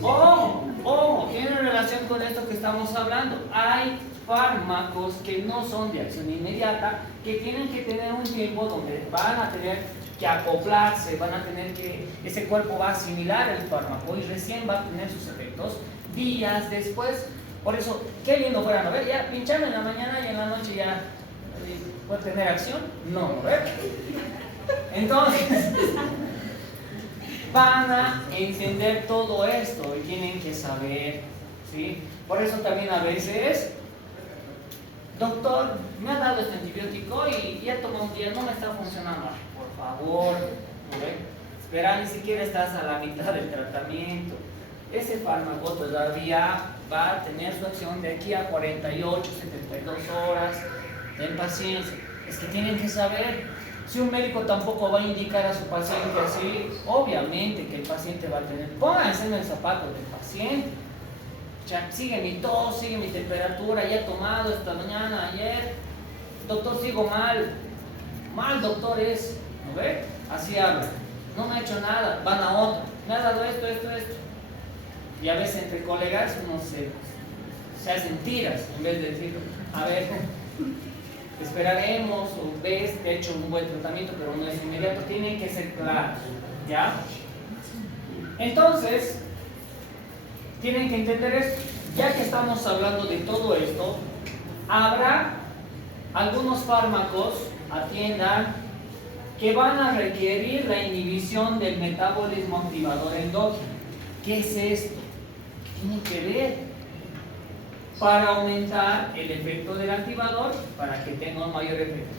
Ojo, tiene relación con esto que estamos hablando. Hay fármacos que no son de acción inmediata, que tienen que tener un tiempo donde van a tener que acoplarse, van a tener que, ese cuerpo va a asimilar el fármaco y recién va a tener sus efectos días después. Por eso, qué lindo fuera, ¿no ves? Ya pincharme en la mañana y en la noche ya puede tener acción. No, ¿no ves? Entonces, van a entender todo esto y tienen que saber, ¿sí? Por eso también a veces, doctor, me ha dado este antibiótico y ya tomado un día, no me está funcionando. Ay, por favor, ¿no ves? Espera, ni siquiera estás a la mitad del tratamiento. Ese fármaco todavía va a tener su acción de aquí a 48, 72 horas. Ten paciencia. Es que tienen que saber. Si un médico tampoco va a indicar a su paciente así, obviamente que el paciente va a tener. Pónganse en el zapato del paciente. Ya, sigue mi tos, sigue mi temperatura, ya he tomado esta mañana, ayer. Doctor, sigo mal. Mal, doctor, es. ¿No ve? Así habla. No me ha hecho nada. Van a otro. Me ha dado esto. Y a veces entre colegas uno se hacen tiras en vez de decir, a ver, esperaremos o ves, te he hecho un buen tratamiento, pero no es inmediato, tiene que ser claro, ¿ya? Entonces, tienen que entender esto. Ya que estamos hablando de todo esto, habrá algunos fármacos, atiendan, que van a requerir la inhibición del metabolismo activador endógeno. ¿Qué es esto? Tiene que ver para aumentar el efecto del activador para que tenga un mayor efecto.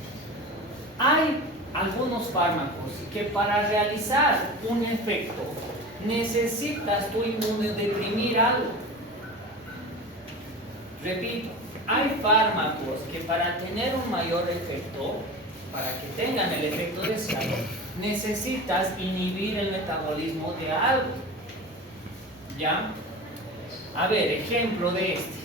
Hay algunos fármacos que para realizar un efecto necesitas tú inmunodeprimir algo. Repito, hay fármacos que para tener un mayor efecto, para que tengan el efecto deseado, necesitas inhibir el metabolismo de algo. ¿Ya? A ver, ejemplo de este.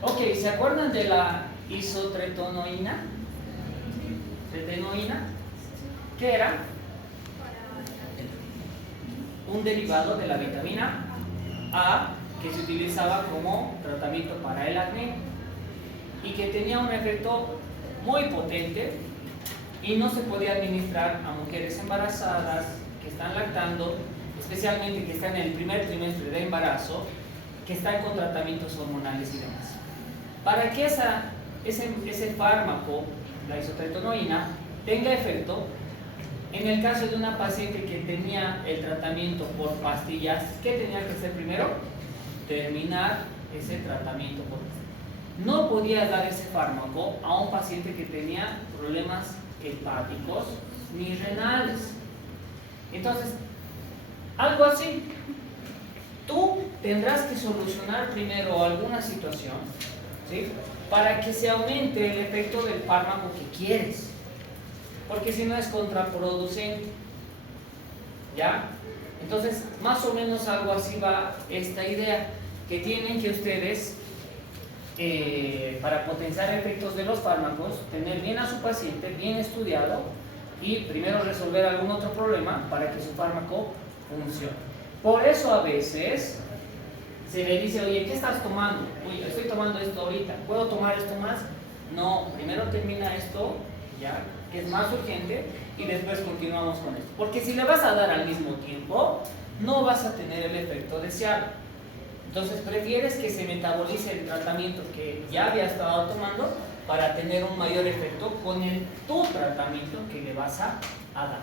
Ok, ¿se acuerdan de la isotretinoína? ¿Tretinoína? ¿Qué era? Un derivado de la vitamina A que se utilizaba como tratamiento para el acné y que tenía un efecto muy potente y no se podía administrar a mujeres embarazadas que están lactando, especialmente que están en el primer trimestre de embarazo, que están con tratamientos hormonales y demás. Para que ese fármaco, la isotretinoína, tenga efecto, en el caso de una paciente que tenía el tratamiento por pastillas, ¿qué tenía que hacer primero? Terminar ese tratamiento por pastillas. No podía dar ese fármaco a un paciente que tenía problemas hepáticos ni renales. Entonces, algo así. Tú tendrás que solucionar primero alguna situación, ¿sí?, para que se aumente el efecto del fármaco que quieres. Porque si no es contraproducente. ¿Ya? Entonces, más o menos algo así va esta idea. Que tienen que ustedes, para potenciar efectos de los fármacos, tener bien a su paciente, bien estudiado, y primero resolver algún otro problema para que su fármaco funcione. Por eso a veces se le dice, oye, ¿qué estás tomando? Oye, estoy tomando esto ahorita, ¿puedo tomar esto más? No, primero termina esto, ya, que es más urgente, y después continuamos con esto. Porque si le vas a dar al mismo tiempo, no vas a tener el efecto deseado. Entonces prefieres que se metabolice el tratamiento que ya había estado tomando para tener un mayor efecto con tu tratamiento que le vas a dar.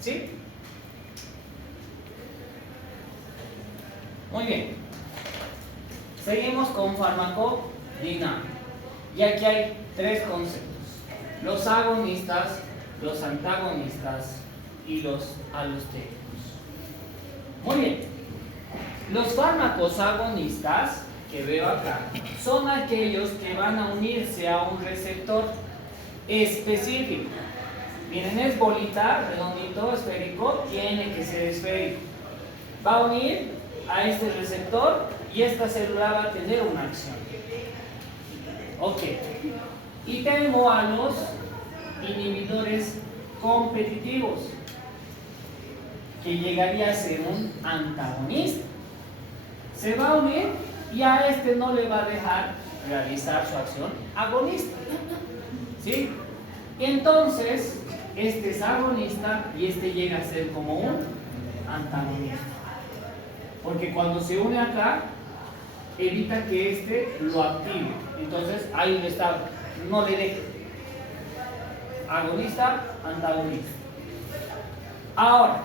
¿Sí? Muy bien. Seguimos con farmacodinámica. Y aquí hay tres conceptos: los agonistas, los antagonistas y los alostéricos. Muy bien. Los fármacos agonistas que veo acá son aquellos que van a unirse a un receptor específico. Miren, es bolita, redondito, esférico, tiene que ser esférico. Va a unir a este receptor y esta célula va a tener una acción. Ok. Y tengo a los inhibidores competitivos, que llegaría a ser un antagonista. Se va a unir y a este no le va a dejar realizar su acción agonista. ¿Sí? Entonces, este es agonista y este llega a ser como un antagonista. Porque cuando se une acá, evita que este lo active. Entonces, ahí está, no le deja. Agonista, antagonista. Ahora,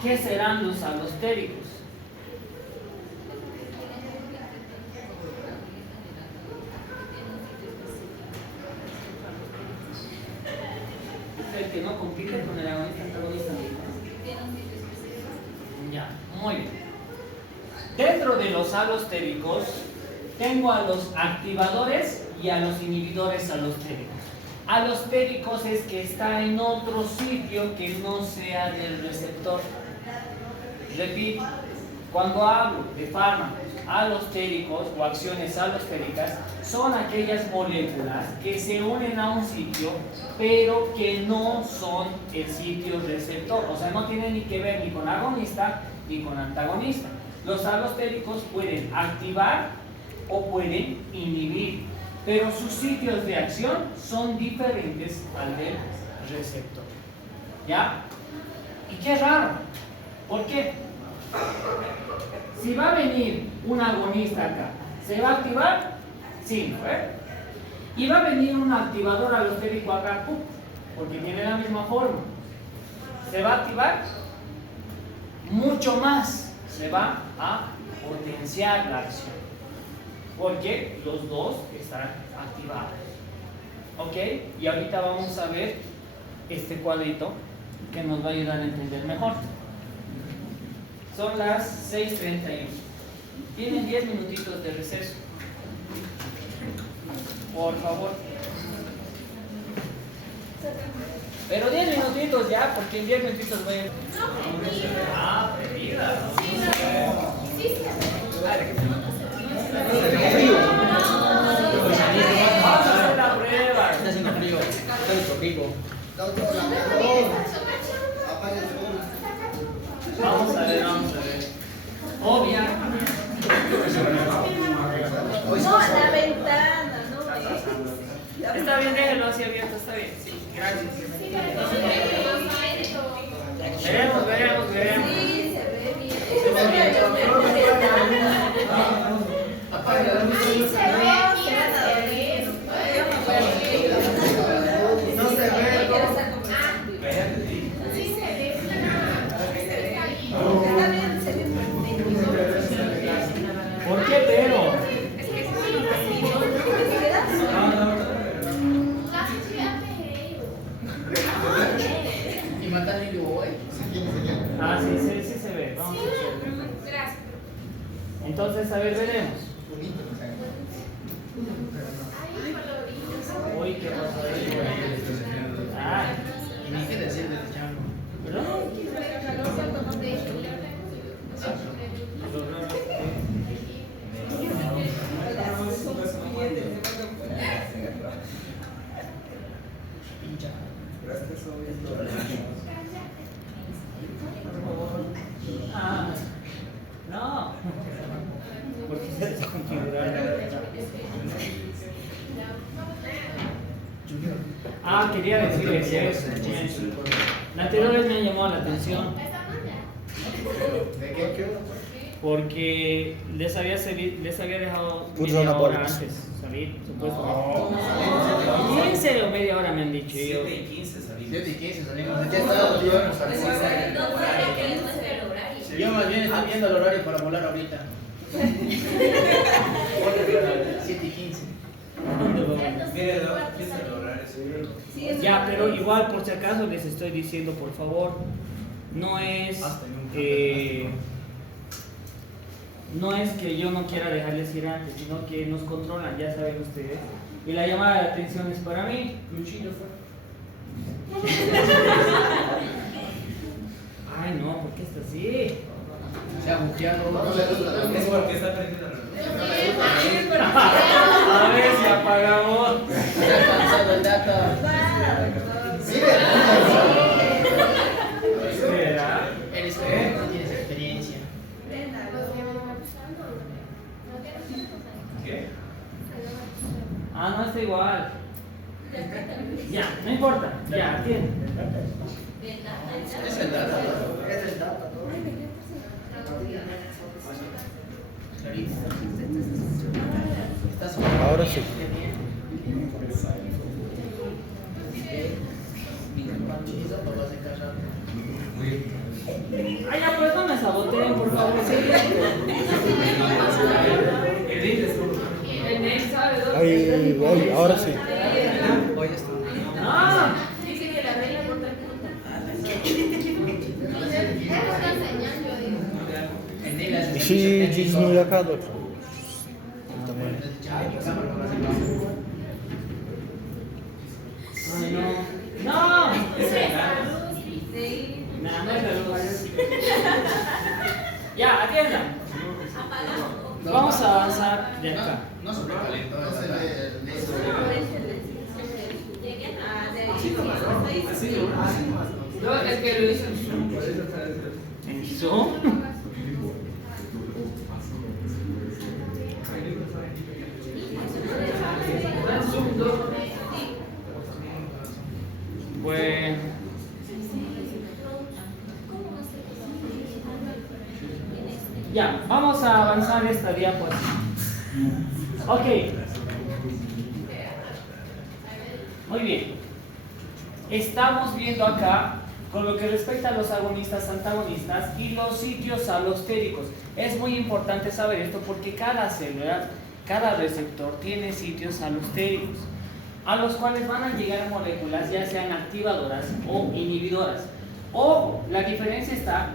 ¿qué serán los alostéricos? El que no compite con el agonista antagonista. Ya, muy bien. Dentro de los alostéricos tengo a los activadores y a los inhibidores alostéricos. Alostéricos es que está en otro sitio que no sea del receptor. Repito, cuando hablo de fármacos alostéricos o acciones alostéricas, son aquellas moléculas que se unen a un sitio pero que no son el sitio receptor, o sea, no tienen ni que ver ni con agonista ni con antagonista. Los alostéricos pueden activar o pueden inhibir, pero sus sitios de acción son diferentes al del receptor. ¿Ya? Y qué raro. ¿Por qué? Si va a venir un agonista acá, ¿se va a activar? Sí, ¿no? Y va a venir un activador alostérico acá, ¡pum!, porque tiene la misma forma. ¿Se va a activar? Mucho más se va a potenciar la acción, porque los dos están activados. ¿Ok? Y ahorita vamos a ver este cuadrito que nos va a ayudar a entender mejor. Son las 6:31. Tienen 10 minutitos de receso. Por favor. Pero 10 minutitos ya, porque en 10 minutitos voy a... Ah, bebida. Vamos a hacer la prueba. Está haciendo frío. Está haciendo rico. Vamos a ver. Obvia. No, la ventana, no. Está bien, déjenlo así abierto, está bien. Sí, gracias. Veremos. Sí, se ve bien. No se ve. ¿Por qué pero? Y matan el hoy. Ah, sí se ve. Vamos a hacer. Entonces, a ver, veremos. Uy, ¿qué pasa ahí? Ah, Y ni que decir del chango. ¿verdad? Ah, no. Porque se desconfiguraron. Ah, quería decirles eso. La anterior me llamó la atención porque les había dejado media hora antes salir, supuestamente. 15 o media hora me han dicho. 7:15 salimos. 7:15 salimos. Ya está, yo más bien estaba Están viendo el horario para volar ahorita. 7:15. Mire, ¿no? ¿Qué es el horario? Sí, es Ya, verdad. pero igual por si acaso les estoy diciendo, por favor, no es que yo no quiera dejarles ir antes, sino que nos controlan, ya saben ustedes. Y la llamada de atención es para mí. Luchino fue. Ay, no, ¿por qué está así? Se ha buqueado. Es porque está prendido el reloj. A ver si apagamos. Se ha cansado el data. ¿Será? Eres joven, no tienes experiencia. ¿Qué? Ah, no está igual. Ya, no importa. Ya, atiende. Es el data. Clarita. Estás Ahora sí. Lo vas a sacar rápido. Ay, ya, pues no me saboteen, por favor. Sí. El Ney sabe dónde. Ahí, ahora sí. Ah, Dice que la regla por otra Sí, disminuye acá, doctor. ay, no. No. Nada, no es la luz. Ya, atiendan. Vamos a avanzar de acá. No sobrecalentó. No, es que lo hizo en Zoom, por eso está eso. ¿En Zoom? En Zoom 2. Bueno. Ya, vamos a avanzar esta diapositiva. Ok. Muy bien. Estamos viendo acá con lo que respecta a los agonistas, antagonistas y los sitios alostéricos. Es muy importante saber esto porque cada célula, cada receptor tiene sitios alostéricos a los cuales van a llegar moléculas ya sean activadoras o inhibidoras. O la diferencia está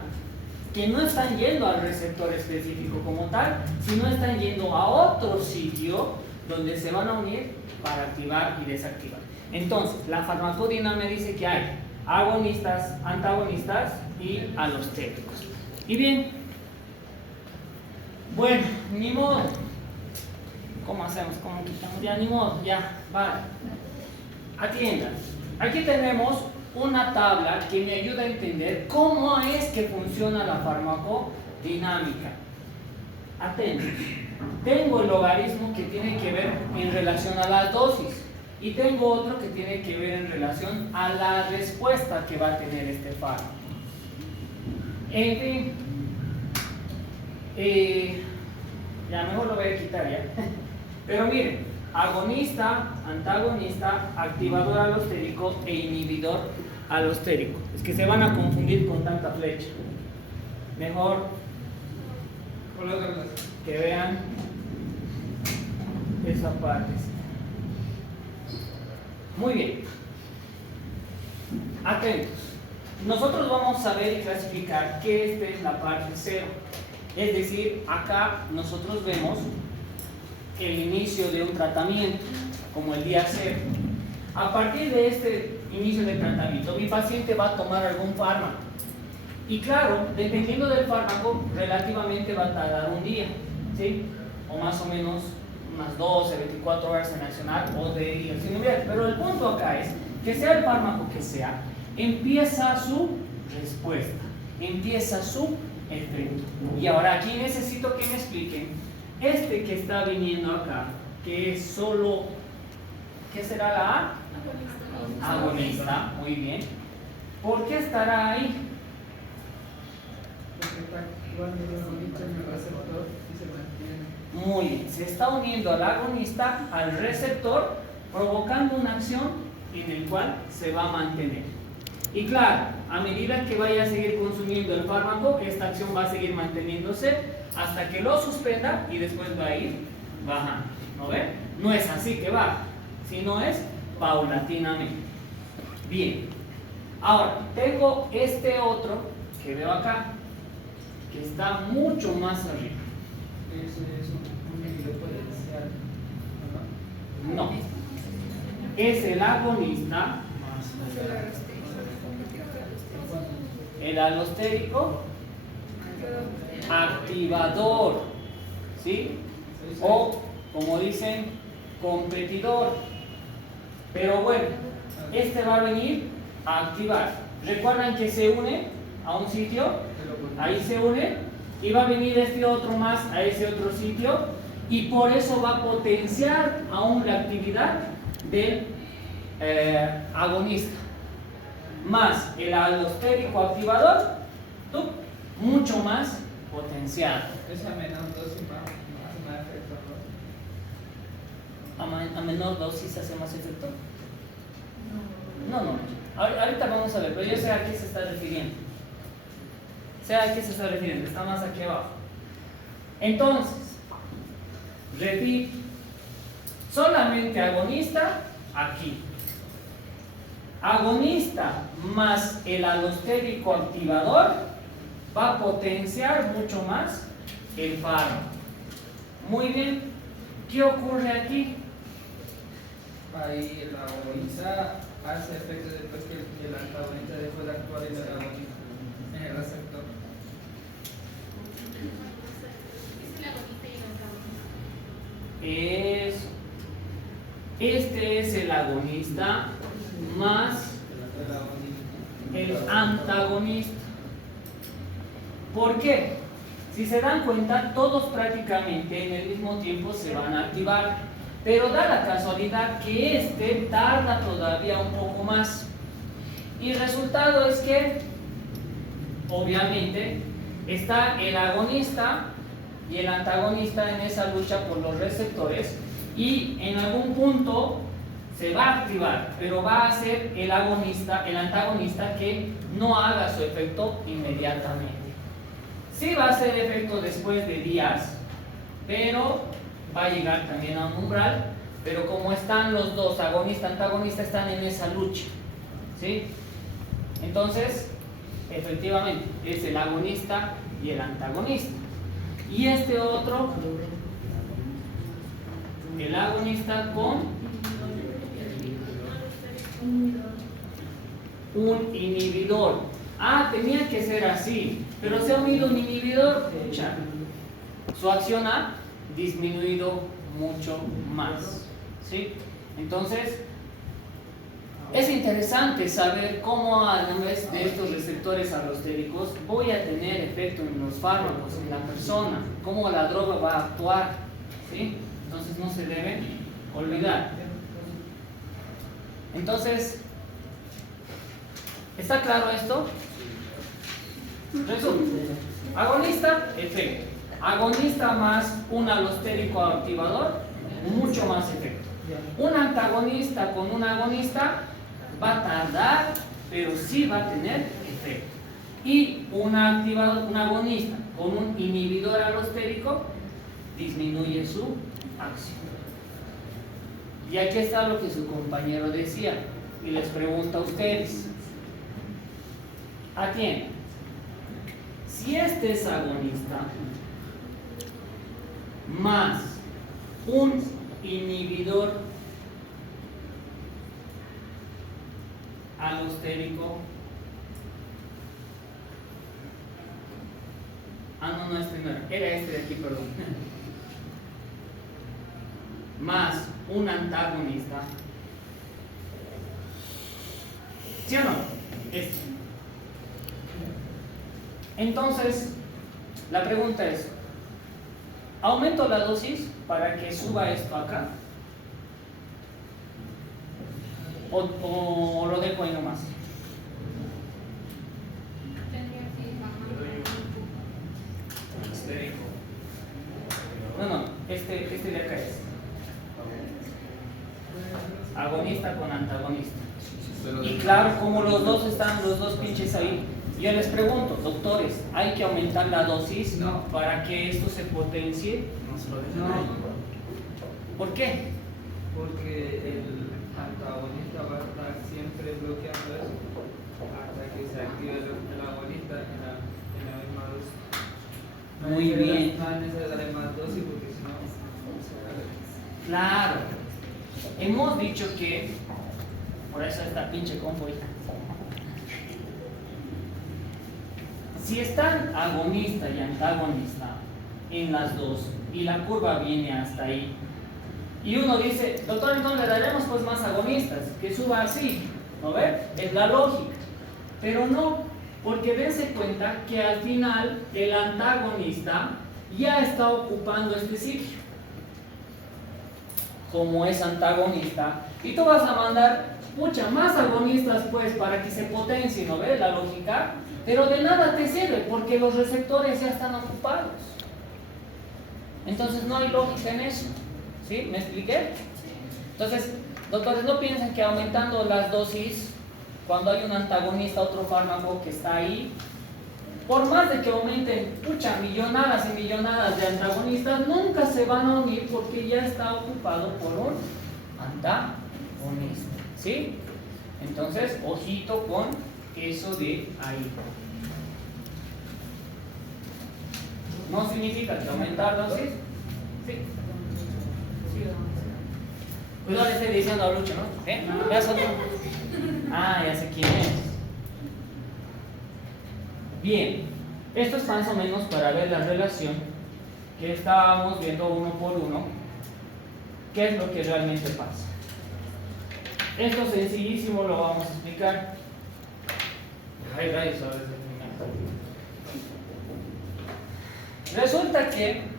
que no están yendo al receptor específico como tal, sino están yendo a otro sitio donde se van a unir para activar y desactivar. Entonces, la farmacodinámica dice que hay agonistas, antagonistas y alostéricos. Y bien, bueno, ni modo. ¿Cómo hacemos? ¿Cómo quitamos? Ya, ni modo, ya, vale. Atiendan. Aquí tenemos una tabla que me ayuda a entender cómo es que funciona la farmacodinámica. Atentos. Tengo el logaritmo que tiene que ver en relación a las dosis y tengo otro que tiene que ver en relación a la respuesta que va a tener este fármaco. En fin, ya mejor lo voy a quitar ya. Pero miren, agonista, antagonista, activador alostérico e inhibidor alostérico. Es que se van a confundir con tanta flecha. Mejor que vean esa parte. Muy bien. Atentos. Nosotros vamos a ver y clasificar que esta es la parte 0. Es decir, acá nosotros vemos el inicio de un tratamiento, como el día 0. A partir de este inicio del tratamiento, mi paciente va a tomar algún fármaco. Y claro, dependiendo del fármaco, relativamente va a tardar un día, ¿sí? O más o menos unas 12, 24 horas en accionar o de ir sin enviar. Pero el punto acá es que sea el fármaco que sea, empieza su respuesta, empieza su efecto. Y ahora aquí necesito que me expliquen este que está viniendo acá, que es solo, ¿qué será la A? Agonista, muy bien. ¿Por qué estará ahí? Porque está activando el agonista en el receptor y se mantiene. Muy bien, se está uniendo al agonista, al receptor, provocando una acción en el cual se va a mantener. Y claro, a medida que vaya a seguir consumiendo el fármaco, esta acción va a seguir manteniéndose hasta que lo suspenda y después va a ir bajando. ¿No ven? No es así que va, sino es paulatinamente. Bien. Ahora, tengo este otro que veo acá, que está mucho más arriba. Eso es un inhibidor potencial, ¿no? No. Es el agonista, el alostérico activador, ¿sí? O, como dicen, competidor. Pero bueno, este va a venir a activar. ¿Recuerdan que se une a un sitio? Ahí se une y va a venir este otro más a ese otro sitio y por eso va a potenciar aún la actividad del agonista. Más el alostérico activador, mucho más potenciado. Es a menor dosis más efecto, ¿no? A menor dosis hace más efecto. No. Ahorita vamos a ver, pero yo sé a qué se está refiriendo. Está más aquí abajo. Entonces, repito, solamente agonista aquí. Agonista más el alostérico activador va a potenciar mucho más el fármaco. Muy bien, ¿qué ocurre aquí? Ahí el agonista hace efecto después que el antagonista dejó de actuar en el agonista, en el receptor. Eso. Este es el agonista más el antagonista. ¿Por qué? Si se dan cuenta, todos prácticamente en el mismo tiempo se van a activar, pero da la casualidad que este tarda todavía un poco más. Y el resultado es que, obviamente, está el agonista y el antagonista en esa lucha por los receptores y en algún punto se va a activar, pero va a ser el antagonista que no haga su efecto inmediatamente. Sí va a hacer efecto después de días, pero va a llegar también a un umbral, pero como están los dos, agonista, antagonista, están en esa lucha, ¿sí? Entonces, efectivamente, es el agonista y el antagonista. Y este otro, el agonista con un inhibidor. Ah, tenía que ser así, pero se ha unido un inhibidor, pucha, su acción ha disminuido mucho más, ¿sí? Entonces, es interesante saber cómo a través de estos receptores alostéricos voy a tener efecto en los fármacos, en la persona, cómo la droga va a actuar, ¿sí? Entonces no se deben olvidar. Entonces, ¿está claro esto? Resumen. Agonista, efecto. Agonista más un alostérico activador, mucho más efecto. Un antagonista con un agonista va a tardar, pero sí va a tener efecto. Y un agonista con un inhibidor alostérico disminuye su acción. Y aquí está lo que su compañero decía, y les pregunto a ustedes. Atienden. Si este es agonista más un inhibidor alostérico, no, este no era este de aquí, perdón, más un antagonista, ¿sí o no? Este. Entonces, la pregunta es, ¿aumento la dosis para que suba esto acá? ¿O lo dejo ahí nomás? No, este de acá es agonista con antagonista. Si Y claro, como los dos están, los dos pinches ahí, yo les pregunto, doctores, ¿hay que aumentar la dosis No. para que esto se potencie? No, ¿Por qué? porque el antagonista va a estar siempre bloqueando eso hasta que se active el agonista en la misma dosis. Muy bien. No es necesario darle más dosis porque si no se cae. Claro. Hemos dicho que, por eso esta pinche combo ahí. Si están agonista y antagonista en las dos y la curva viene hasta ahí, y uno dice, doctor, entonces le daremos pues más agonistas, que suba así, ¿no ve? Es la lógica. Pero no, porque dense cuenta que al final el antagonista ya está ocupando este sitio. Como es antagonista, y tú vas a mandar más agonistas pues para que se potencie, ¿no ves la lógica? Pero de nada te sirve porque los receptores ya están ocupados. Entonces no hay lógica en eso. ¿Sí? ¿Me expliqué? Entonces, doctores, no piensen que aumentando las dosis, cuando hay un antagonista, otro fármaco que está ahí, por más de que aumenten millonadas y millonadas de antagonistas, nunca se van a unir porque ya está ocupado por un antagonista. ¿Sí? Entonces, ojito con eso de ahí. ¿No significa que aumentar dosis? Sí. Cuidado, le estoy diciendo a Lucho, ¿no? ¿Eh? ¿Ya otro? Ah, ya sé quién es. Bien, esto es más o menos para ver la relación que estábamos viendo uno por uno, qué es lo que realmente pasa. Esto sencillísimo lo vamos a explicar. Ay, rayos, a ver si resulta que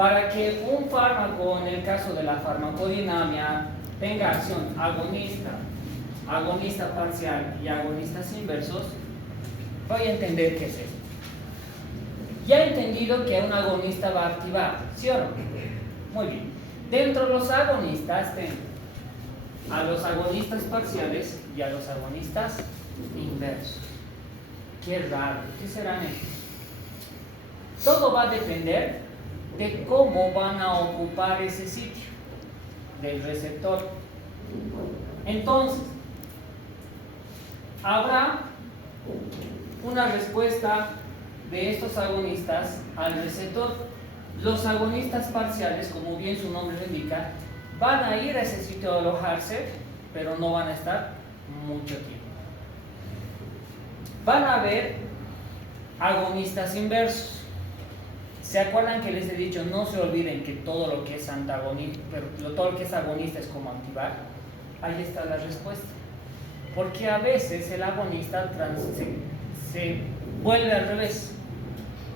para que un fármaco, en el caso de la farmacodinamia, tenga acción agonista, agonista parcial y agonistas inversos, voy a entender qué es esto. Ya he entendido que un agonista va a activar, ¿sí o no? Muy bien. Dentro de los agonistas tengo a los agonistas parciales y a los agonistas inversos. Qué raro, ¿qué serán estos? Todo va a depender de cómo van a ocupar ese sitio del receptor. Entonces, habrá una respuesta de estos agonistas al receptor. Los agonistas parciales, como bien su nombre lo indica, van a ir a ese sitio a alojarse, pero no van a estar mucho tiempo. Van a haber agonistas inversos. ¿Se acuerdan que les he dicho, no se olviden que todo lo que es antagonista, pero todo lo que es agonista es como activar? Ahí está la respuesta. Porque a veces el agonista se vuelve al revés.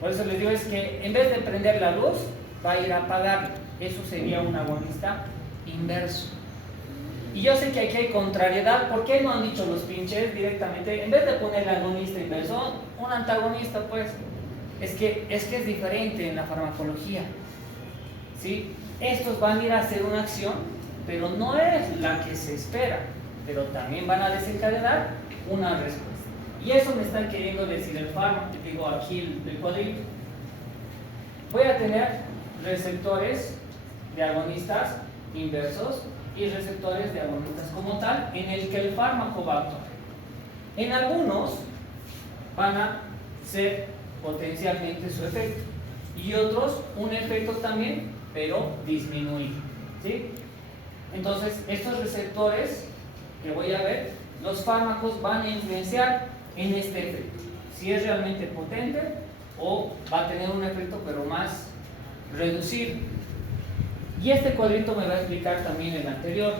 Por eso les digo, es que en vez de prender la luz, va a ir a apagarla. Eso sería un agonista inverso. Y yo sé que aquí hay contrariedad. ¿Por qué no han dicho los pinches directamente? En vez de poner el agonista inverso, un antagonista, pues. Es que es diferente en la farmacología. ¿Sí? Estos van a ir a hacer una acción, pero no es la que se espera. Pero también van a desencadenar una respuesta. Y eso me está queriendo decir el fármaco. Digo aquí el cuadrito. Voy a tener receptores de agonistas inversos y receptores de agonistas como tal, en el que el fármaco va a actuar. En algunos van a ser potencialmente su efecto, y otros un efecto también, pero disminuido. ¿Sí? Entonces, estos receptores que voy a ver, los fármacos van a influenciar en este efecto, si es realmente potente o va a tener un efecto pero más reducido. Y este cuadrito me va a explicar también el anterior.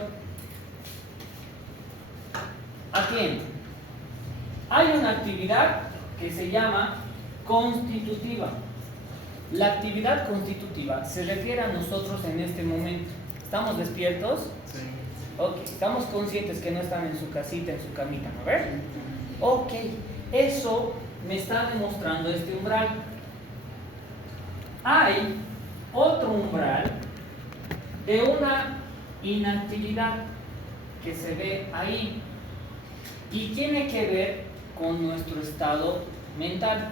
Aquí hay una actividad que se llama constitutiva. La actividad constitutiva se refiere a nosotros en este momento. ¿Estamos despiertos? Sí. Ok, estamos conscientes que no están en su casita, en su camita, ¿no ves? Ok, eso me está demostrando este umbral. Hay otro umbral de una inactividad que se ve ahí. y tiene que ver con nuestro estado mental.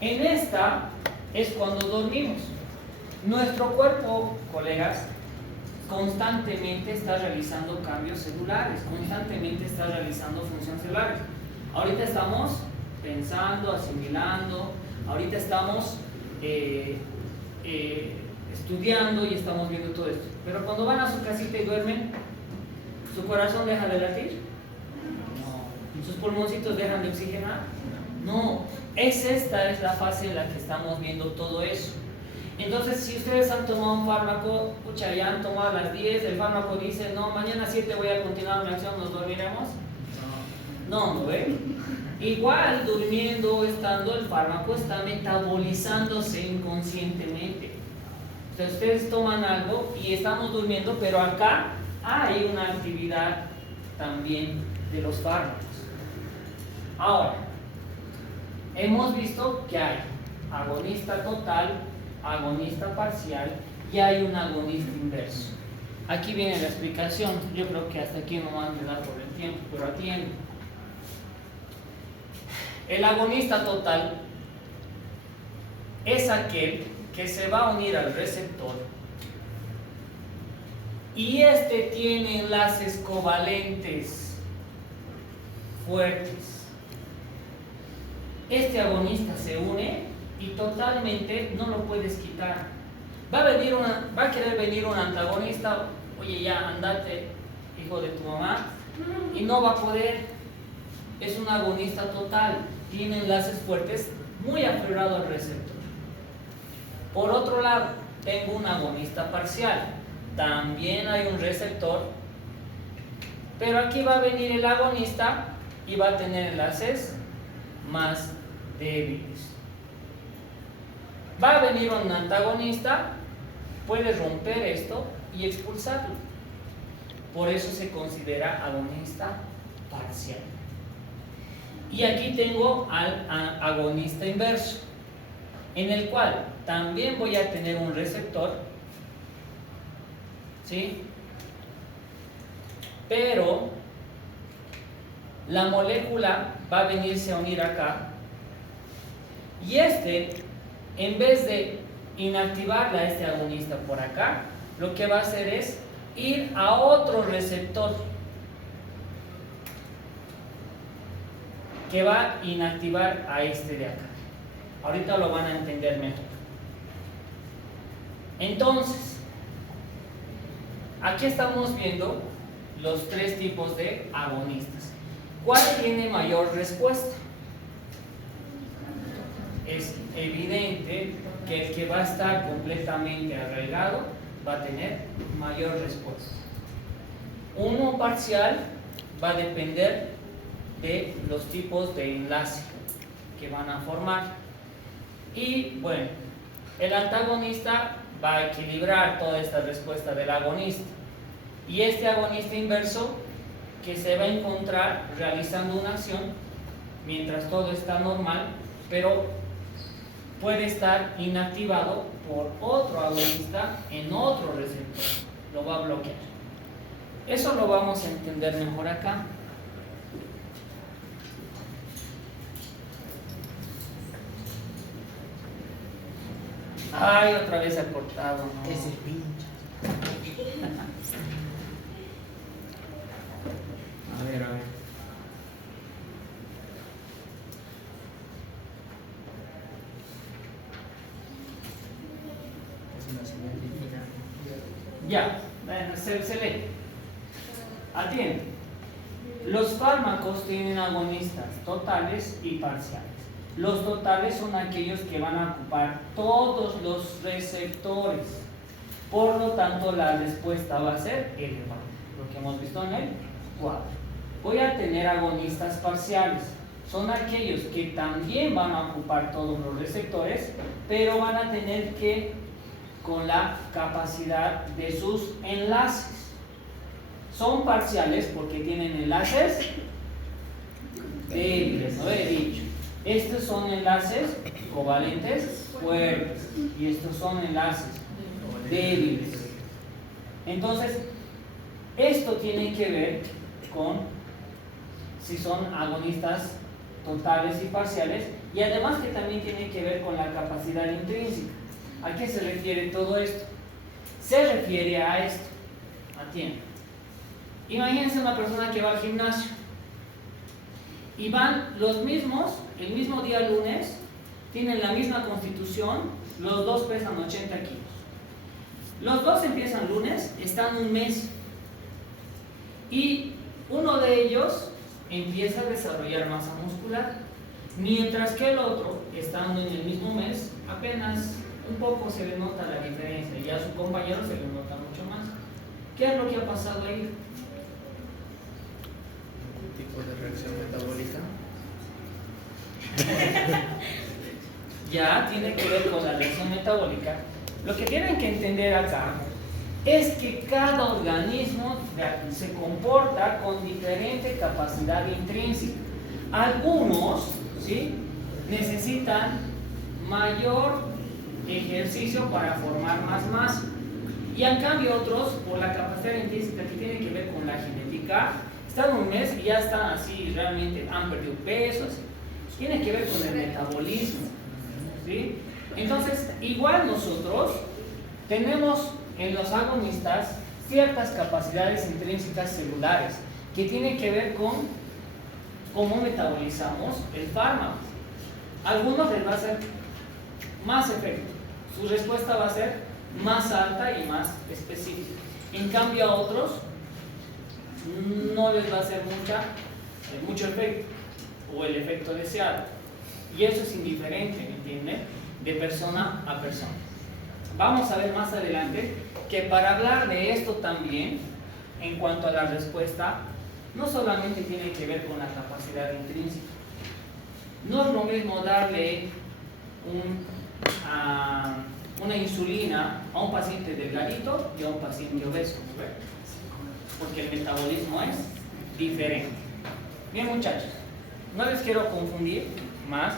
En esta es cuando dormimos. Nuestro cuerpo, colegas, constantemente está realizando cambios celulares, constantemente está realizando funciones celulares. Ahorita estamos pensando, asimilando, ahorita estamos estudiando y estamos viendo todo esto. Pero cuando van a su casita y duermen, ¿su corazón deja de latir? No. ¿Sus pulmoncitos dejan de oxigenar? No. Esta es la fase en la que estamos viendo todo eso. Entonces, si ustedes han tomado un fármaco, pucha, ya han tomado a las 10, el fármaco dice, no, mañana a 7 voy a continuar mi acción, ¿nos dormiremos? No, ¿ven? Igual, durmiendo o estando, el fármaco está metabolizándose inconscientemente. Entonces, ustedes toman algo y estamos durmiendo, pero acá hay una actividad también de los fármacos. Ahora, hemos visto que hay agonista total, agonista parcial y hay un agonista inverso. Aquí viene la explicación. Yo creo que hasta aquí no van a dar por el tiempo, pero atiendo. El agonista total es aquel que se va a unir al receptor y este tiene enlaces covalentes fuertes. Este agonista se une y totalmente no lo puedes quitar. Va a querer venir un antagonista, oye, ya andate, hijo de tu mamá, y no va a poder. Es un agonista total, tiene enlaces fuertes, muy aferrado al receptor. Por otro lado, tengo un agonista parcial, también hay un receptor, pero aquí va a venir el agonista y va a tener enlaces más débiles. Va a venir un antagonista, puede romper esto y expulsarlo. Por eso se considera agonista parcial. Y aquí tengo al agonista inverso, en el cual también voy a tener un receptor, ¿sí? Pero la molécula va a venirse a unir acá y en vez de inactivarla a este agonista por acá, lo que va a hacer es ir a otro receptor que va a inactivar a este de acá. Ahorita lo van a entender mejor. Entonces, aquí estamos viendo los tres tipos de agonistas. ¿Cuál tiene mayor respuesta? Es evidente que el que va a estar completamente arraigado va a tener mayor respuesta. Uno parcial va a depender de los tipos de enlace que van a formar. Y bueno, el antagonista va a equilibrar toda esta respuesta del agonista. Y este agonista inverso que se va a encontrar realizando una acción mientras todo está normal, pero puede estar inactivado por otro agonista en otro receptor. Lo va a bloquear. Eso lo vamos a entender mejor acá. Ay, otra vez ha cortado, ¿no? Ese pinche. A ver. Es una señal divina. Ya, bueno, se lee. Atiende. Los fármacos tienen agonistas totales y parciales. Los totales son aquellos que van a ocupar todos los receptores. Por lo tanto, la respuesta va a ser elevada. Lo que hemos visto en el cuadro. Voy a tener agonistas parciales. Son aquellos que también van a ocupar todos los receptores, pero van a tener que con la capacidad de sus enlaces. Son parciales porque tienen enlaces débiles, lo he dicho. Estos son enlaces covalentes fuertes y estos son enlaces débiles. Entonces, esto tiene que ver con si son agonistas totales y parciales, y además que también tiene que ver con la capacidad intrínseca. ¿A qué se refiere todo esto? Se refiere a esto. Atiende. Imagínense una persona que va al gimnasio y van los mismos, el mismo día lunes, tienen la misma constitución, los dos pesan 80 kilos. Los dos empiezan lunes, están un mes y uno de ellos empieza a desarrollar masa muscular, mientras que el otro, estando en el mismo mes, apenas un poco se le nota la diferencia y a su compañero se le nota mucho más. ¿Qué es lo que ha pasado ahí? ¿Algún tipo de reacción metabólica? Ya tiene que ver con la reacción metabólica. Lo que tienen que entender acá es que cada organismo se comporta con diferente capacidad intrínseca. Algunos, ¿sí?, necesitan mayor ejercicio para formar más masa, y en cambio otros, por la capacidad intrínseca que tiene que ver con la genética, están un mes y ya están así, realmente han perdido peso, así. Tiene que ver con el metabolismo, ¿sí? Entonces, igual nosotros tenemos en los agonistas ciertas capacidades intrínsecas celulares que tienen que ver con cómo metabolizamos el fármaco. A algunos les va a hacer más efecto, su respuesta va a ser más alta y más específica. En cambio a otros no les va a hacer mucho efecto o el efecto deseado. Y eso es indiferente, ¿me entienden? De persona a persona. Vamos a ver más adelante que para hablar de esto también, en cuanto a la respuesta, no solamente tiene que ver con la capacidad intrínseca. No es lo mismo darle una insulina a un paciente delgadito y a un paciente obeso, porque el metabolismo es diferente. Bien, muchachos, no les quiero confundir más.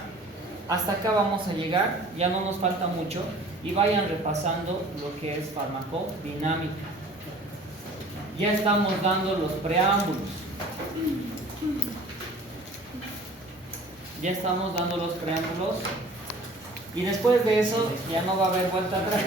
Hasta acá vamos a llegar, ya no nos falta mucho, y vayan repasando lo que es farmacodinámica. Ya estamos dando los preámbulos. Ya estamos dando los preámbulos. Y después de eso ya no va a haber vuelta atrás.